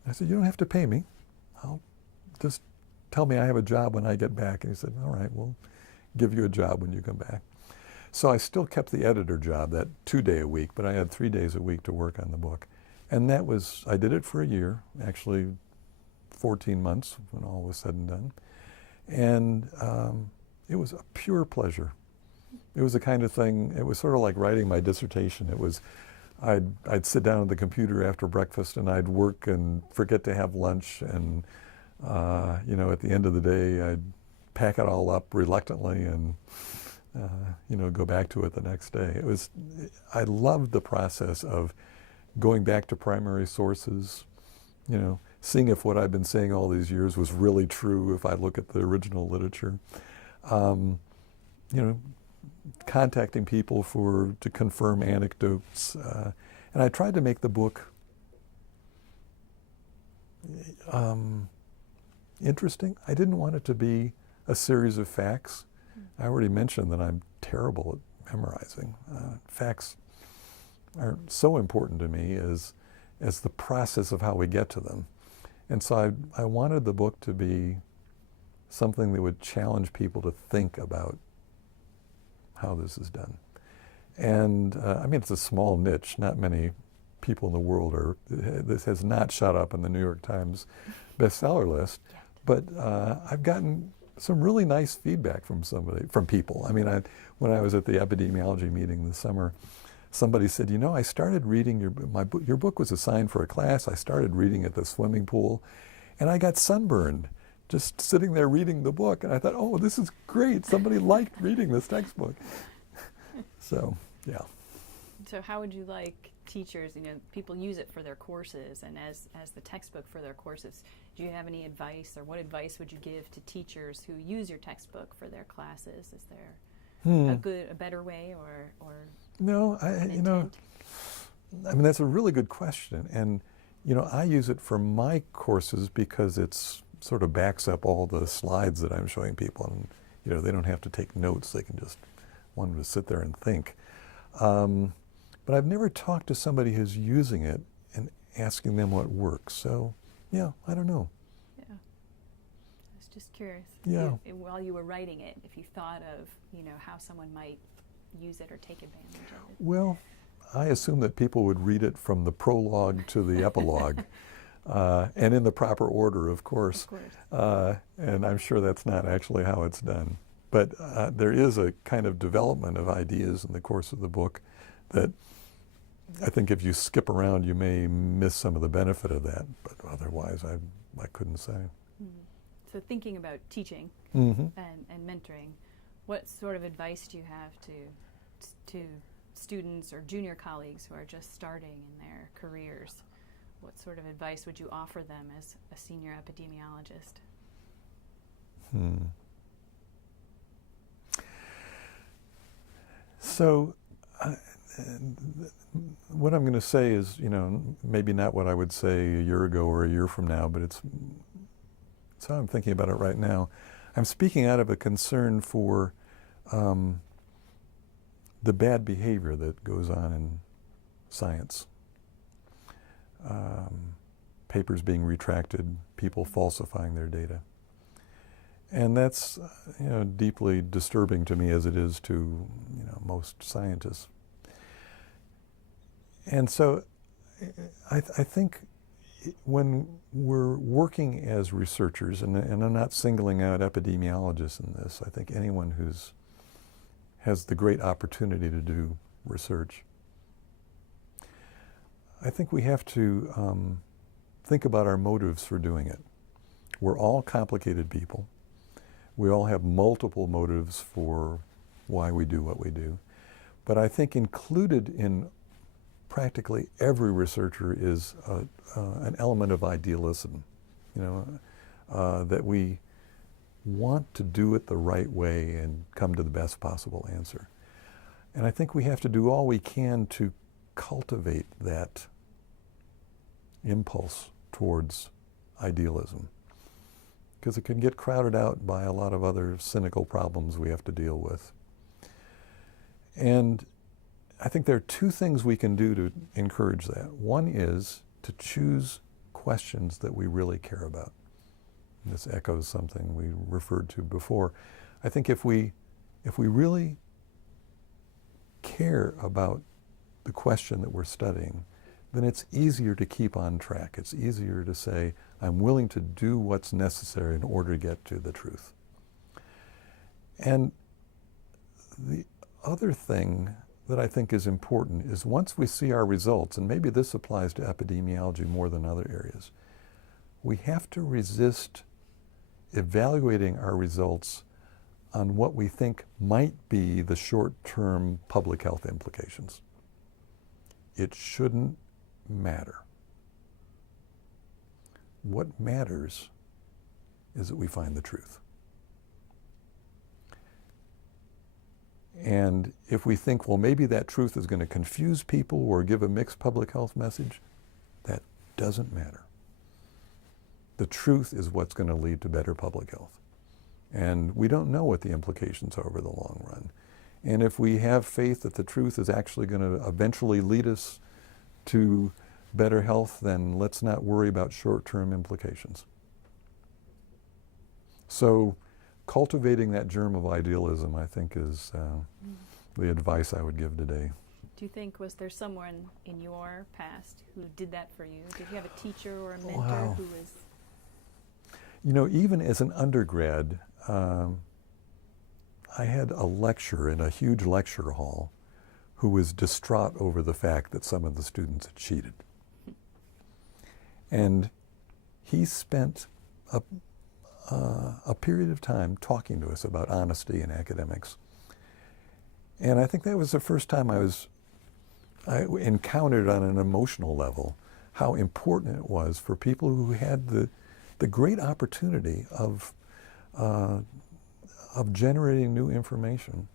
I said, you don't have to pay me. I'll just tell me I have a job when I get back. And he said, all right, we'll give you a job when you come back. So I still kept the editor job, that 2-day a week, but I had 3 days a week to work on the book. And I did it for a year, actually 14 months when all was said and done. And it was a pure pleasure. It was the kind of thing, it was sort of like writing my dissertation. It was, I'd sit down at the computer after breakfast and I'd work and forget to have lunch, and at the end of the day I'd pack it all up reluctantly and go back to it the next day. I loved the process of going back to primary sources, seeing if what I've been saying all these years was really true if I look at the original literature. Contacting people to confirm anecdotes. And I tried to make the book interesting. I didn't want it to be a series of facts. I already mentioned that I'm terrible at memorizing. Facts aren't so important to me as the process of how we get to them. And so I wanted the book to be something that would challenge people to think about how this is done. And it's a small niche. Not many people in the world this has not shot up in the New York Times bestseller list, but I've gotten some really nice feedback from people. When I was at the epidemiology meeting this summer, somebody said, I started reading your book was assigned for a class. I started reading at the swimming pool, and I got sunburned just sitting there reading the book. And I thought, oh, this is great. Somebody liked reading this textbook. So, yeah. So how would you like teachers, people use it for their courses and as the textbook for their courses. Do you have any advice, or what advice would you give to teachers who use your textbook for their classes? Is there a better way or No, that's a really good question. And, I use it for my courses because it's sort of backs up all the slides that I'm showing people. And, they don't have to take notes. They can just want them to sit there and think. But I've never talked to somebody who's using it and asking them what works. So, yeah, I don't know. Yeah. I was just curious. Yeah. While you were writing it, if you thought of, how someone might use it or take advantage of it. Well, I assume that people would read it from the prologue to the epilogue. And in the proper order, of course. Of course. And I'm sure that's not actually how it's done. But there is a kind of development of ideas in the course of the book that I think if you skip around, you may miss some of the benefit of that. But otherwise, I couldn't say. Mm-hmm. So thinking about teaching mm-hmm. and mentoring, what sort of advice do you have to students or junior colleagues who are just starting in their careers? What sort of advice would you offer them as a senior epidemiologist? So what I'm going to say is, maybe not what I would say a year ago or a year from now, but it's how I'm thinking about it right now. I'm speaking out of a concern for the bad behavior that goes on in science. Papers being retracted, people falsifying their data. And that's deeply disturbing to me, as it is to most scientists. And so I think when we're working as researchers, and I'm not singling out epidemiologists in this, I think anyone has the great opportunity to do research, I think we have to think about our motives for doing it. We're all complicated people. We all have multiple motives for why we do what we do. But I think included in practically every researcher is an element of idealism, that we want to do it the right way and come to the best possible answer. And I think we have to do all we can to cultivate that impulse towards idealism, because it can get crowded out by a lot of other cynical problems we have to deal with. And I think there are two things we can do to encourage that. One is to choose questions that we really care about. And this echoes something we referred to before. I think if we really care about the question that we're studying, then it's easier to keep on track. It's easier to say, I'm willing to do what's necessary in order to get to the truth. And the other thing that I think is important is once we see our results, and maybe this applies to epidemiology more than other areas, we have to resist evaluating our results on what we think might be the short-term public health implications. It shouldn't matter. What matters is that we find the truth. And if we think, well, maybe that truth is going to confuse people or give a mixed public health message, that doesn't matter. The truth is what's going to lead to better public health. And we don't know what the implications are over the long run. And if we have faith that the truth is actually going to eventually lead us to better health, then let's not worry about short-term implications. So cultivating that germ of idealism, I think, is the advice I would give today. Do you think, was there someone in your past who did that for you? Did you have a teacher or a mentor who was... Even as an undergrad, I had a lecturer in a huge lecture hall who was distraught over the fact that some of the students had cheated. And he spent a period of time talking to us about honesty in academics. And I think that was the first time I encountered on an emotional level how important it was for people who had the great opportunity of generating new information,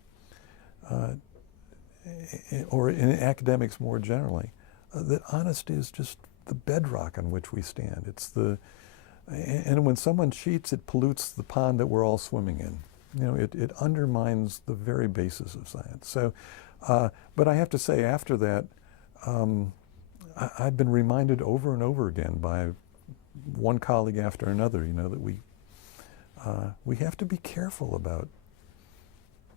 or in academics more generally, that honesty is just the bedrock on which we stand. And when someone cheats, it pollutes the pond that we're all swimming in. It undermines the very basis of science. So, but I have to say, after that, I've been reminded over and over again by one colleague after another, that we have to be careful about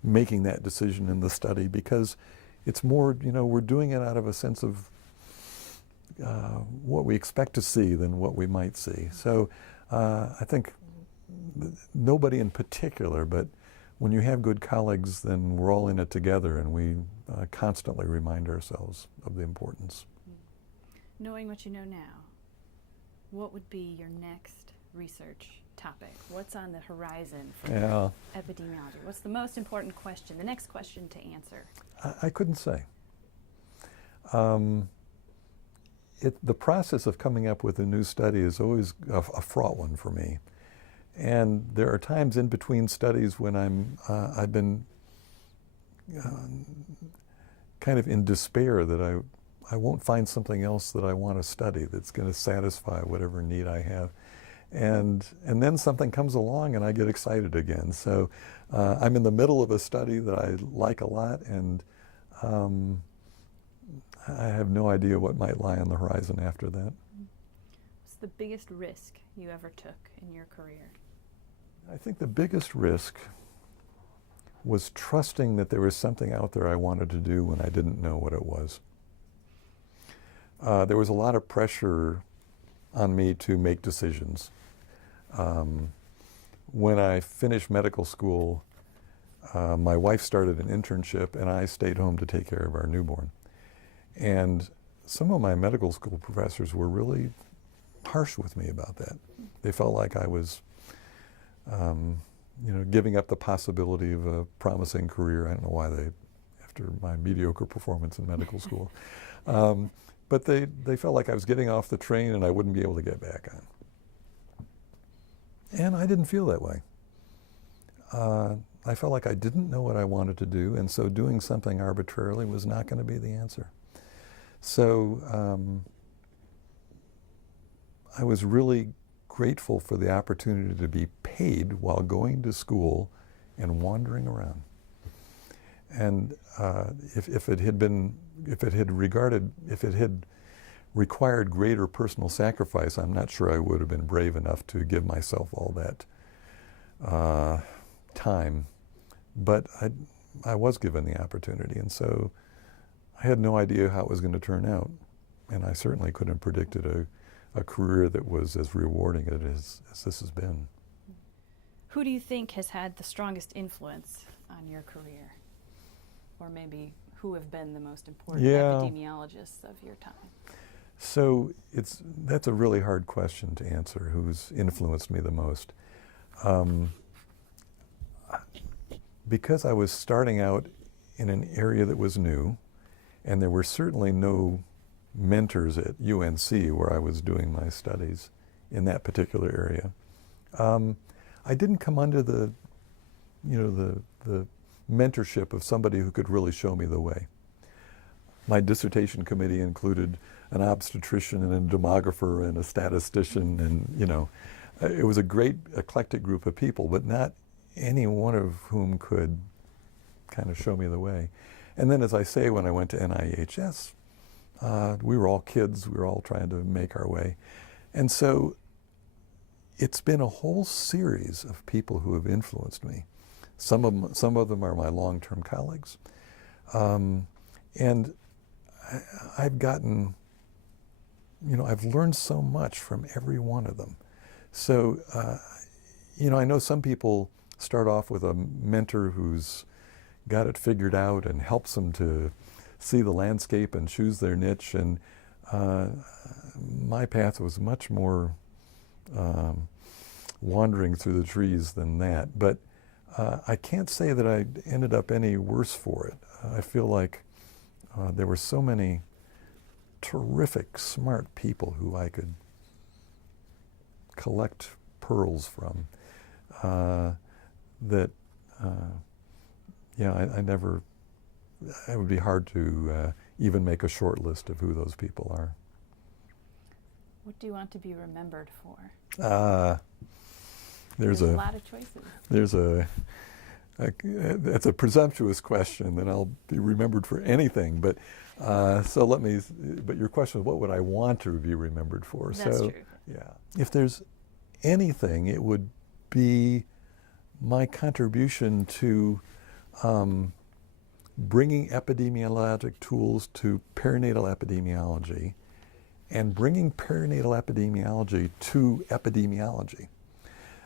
making that decision in the study, because it's more, we're doing it out of a sense of what we expect to see than what we might see. So I think nobody in particular, but when you have good colleagues, then we're all in it together, and we constantly remind ourselves of the importance. Knowing what you know now, what would be your next research topic? What's on the horizon for epidemiology? What's the most important question, the next question to answer? I couldn't say. The process of coming up with a new study is always a fraught one for me. And there are times in between studies when I've been kind of in despair that I won't find something else that I want to study that's going to satisfy whatever need I have. and then something comes along and I get excited again. So I'm in the middle of a study that I like a lot, and I have no idea what might lie on the horizon after that. What's the biggest risk you ever took in your career? I think the biggest risk was trusting that there was something out there I wanted to do when I didn't know what it was. There was a lot of pressure on me to make decisions. When I finished medical school, my wife started an internship and I stayed home to take care of our newborn. And some of my medical school professors were really harsh with me about that. They felt like I was giving up the possibility of a promising career. I don't know why after my mediocre performance in medical school. But they felt like I was getting off the train and I wouldn't be able to get back on. And I didn't feel that way. I felt like I didn't know what I wanted to do, and so doing something arbitrarily was not going to be the answer. So I was really grateful for the opportunity to be paid while going to school and wandering around. And if it had required greater personal sacrifice, I'm not sure I would have been brave enough to give myself all that time. But I was given the opportunity, and so I had no idea how it was going to turn out. And I certainly couldn't have predicted a career that was as rewarding as this has been. Who do you think has had the strongest influence on your career? Or maybe who have been the most important epidemiologists of your time? So that's a really hard question to answer, who's influenced me the most. Because I was starting out in an area that was new, and there were certainly no mentors at UNC where I was doing my studies in that particular area. I didn't come under the mentorship of somebody who could really show me the way. My dissertation committee included an obstetrician and a demographer and a statistician, and it was a great eclectic group of people, but not any one of whom could kind of show me the way. And then, as I say, when I went to NIHS, we were all kids, we were all trying to make our way. And so it's been a whole series of people who have influenced me. Some of them are my long-term colleagues. And I've gotten, I've learned so much from every one of them. So, I know some people start off with a mentor who's got it figured out and helps them to see the landscape and choose their niche. And my path was much more wandering through the trees than that. But I can't say that I ended up any worse for it. I feel like there were so many terrific, smart people who I could collect pearls from that, it would be hard to even make a short list of who those people are. What do you want to be remembered for? There's a lot of choices. That's a presumptuous question, and I'll be remembered for anything. But but your question is, what would I want to be remembered for? That's true. Yeah. If there's anything, it would be my contribution to bringing epidemiologic tools to perinatal epidemiology and bringing perinatal epidemiology to epidemiology.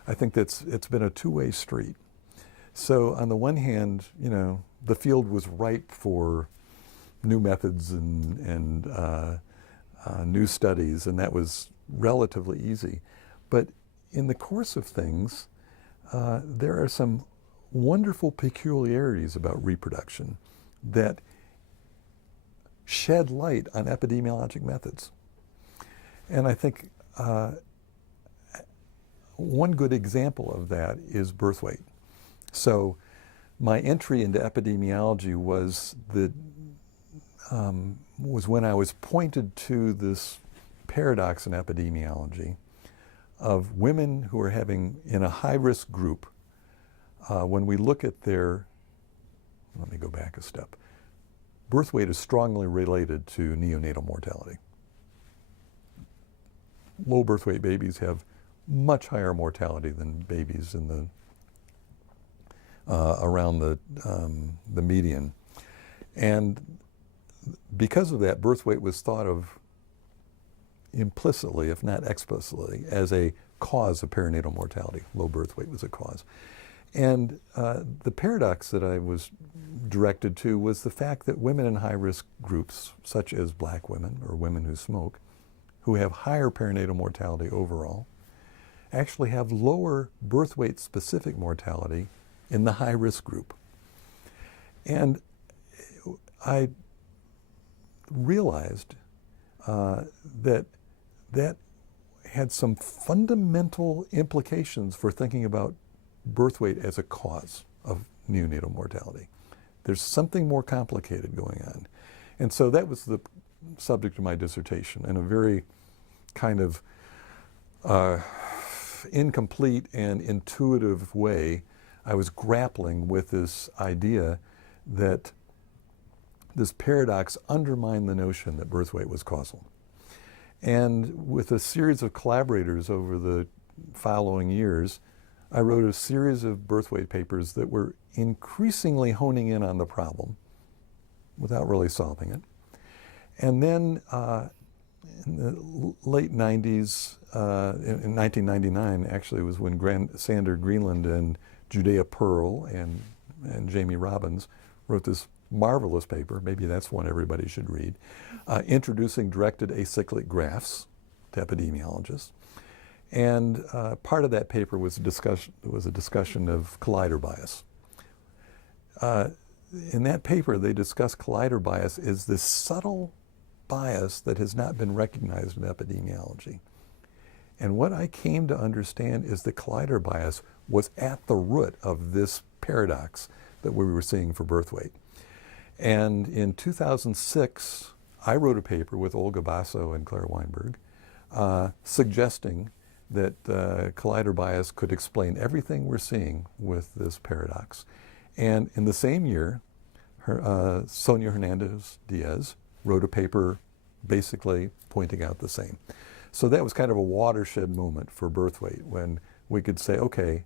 I think it's been a two-way street. So on the one hand, the field was ripe for new methods and new studies, and that was relatively easy. But in the course of things, there are some wonderful peculiarities about reproduction that shed light on epidemiologic methods. And I think one good example of that is birth weight. So my entry into epidemiology was when I was pointed to this paradox in epidemiology of women who are having, in a high-risk group, when we look at their, let me go back a step, birth weight is strongly related to neonatal mortality. Low birth weight babies have much higher mortality than babies in the around the median. And because of that, birth weight was thought of implicitly, if not explicitly, as a cause of perinatal mortality. Low birth weight was a cause. And the paradox that I was directed to was the fact that women in high-risk groups, such as black women or women who smoke, who have higher perinatal mortality overall, actually have lower birth weight specific mortality in the high-risk group. And I realized that had some fundamental implications for thinking about birth weight as a cause of neonatal mortality. There's something more complicated going on. And so that was the subject of my dissertation, in a very kind of incomplete and intuitive way. I was grappling with this idea that this paradox undermined the notion that birth weight was causal. And with a series of collaborators over the following years, I wrote a series of birth weight papers that were increasingly honing in on the problem without really solving it. And then in the late 90s, in 1999 actually, was when Sander Greenland and Judea Pearl and Jamie Robbins wrote this marvelous paper, maybe that's one everybody should read, introducing directed acyclic graphs to epidemiologists. And part of that paper was a discussion of collider bias. In that paper, they discussed collider bias as this subtle bias that has not been recognized in epidemiology. And what I came to understand is that collider bias was at the root of this paradox that we were seeing for birth weight. And in 2006, I wrote a paper with Olga Basso and Claire Weinberg suggesting that collider bias could explain everything we're seeing with this paradox. And in the same year, Sonia Hernandez-Diaz wrote a paper basically pointing out the same. So that was kind of a watershed moment for birth weight, when we could say, okay,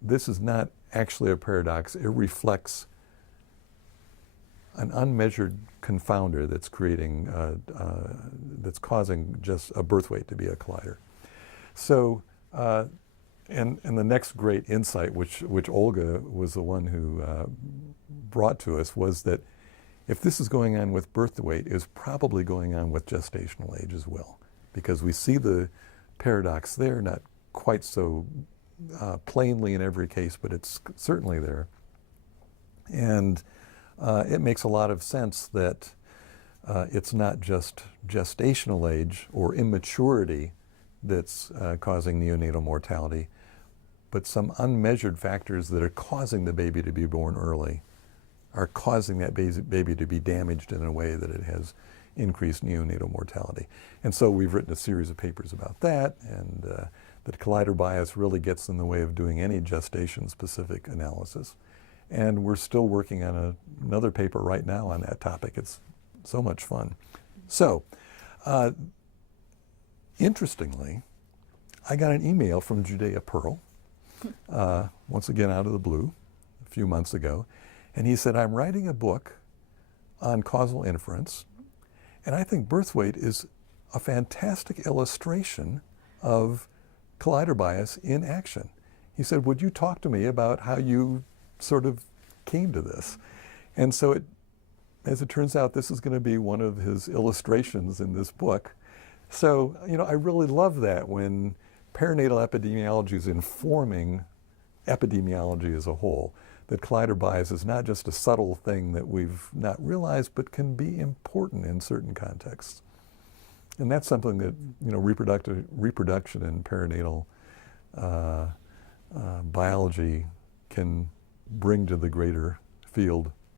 this is not actually a paradox. It reflects an unmeasured confounder that's creating, that's causing just a birth weight to be a collider. So, and the next great insight, which Olga was the one who brought to us, was that if this is going on with birth weight, it's probably going on with gestational age as well, because we see the paradox there, not quite so plainly in every case, but it's certainly there. And it makes a lot of sense that it's not just gestational age or immaturity that's causing neonatal mortality, but some unmeasured factors that are causing the baby to be born early are causing that baby to be damaged in a way that it has increased neonatal mortality. And so we've written a series of papers about that, and that collider bias really gets in the way of doing any gestation-specific analysis. And we're still working on another paper right now on that topic. It's so much fun. So, interestingly, I got an email from Judea Pearl, once again out of the blue, a few months ago. And he said, I'm writing a book on causal inference, and I think birth weight is a fantastic illustration of collider bias in action. He said, would you talk to me about how you sort of came to this? And so as it turns out, this is going to be one of his illustrations in this book. So, I really love that when perinatal epidemiology is informing epidemiology as a whole, that collider bias is not just a subtle thing that we've not realized, but can be important in certain contexts. And that's something that, reproduction and perinatal biology can bring to the greater field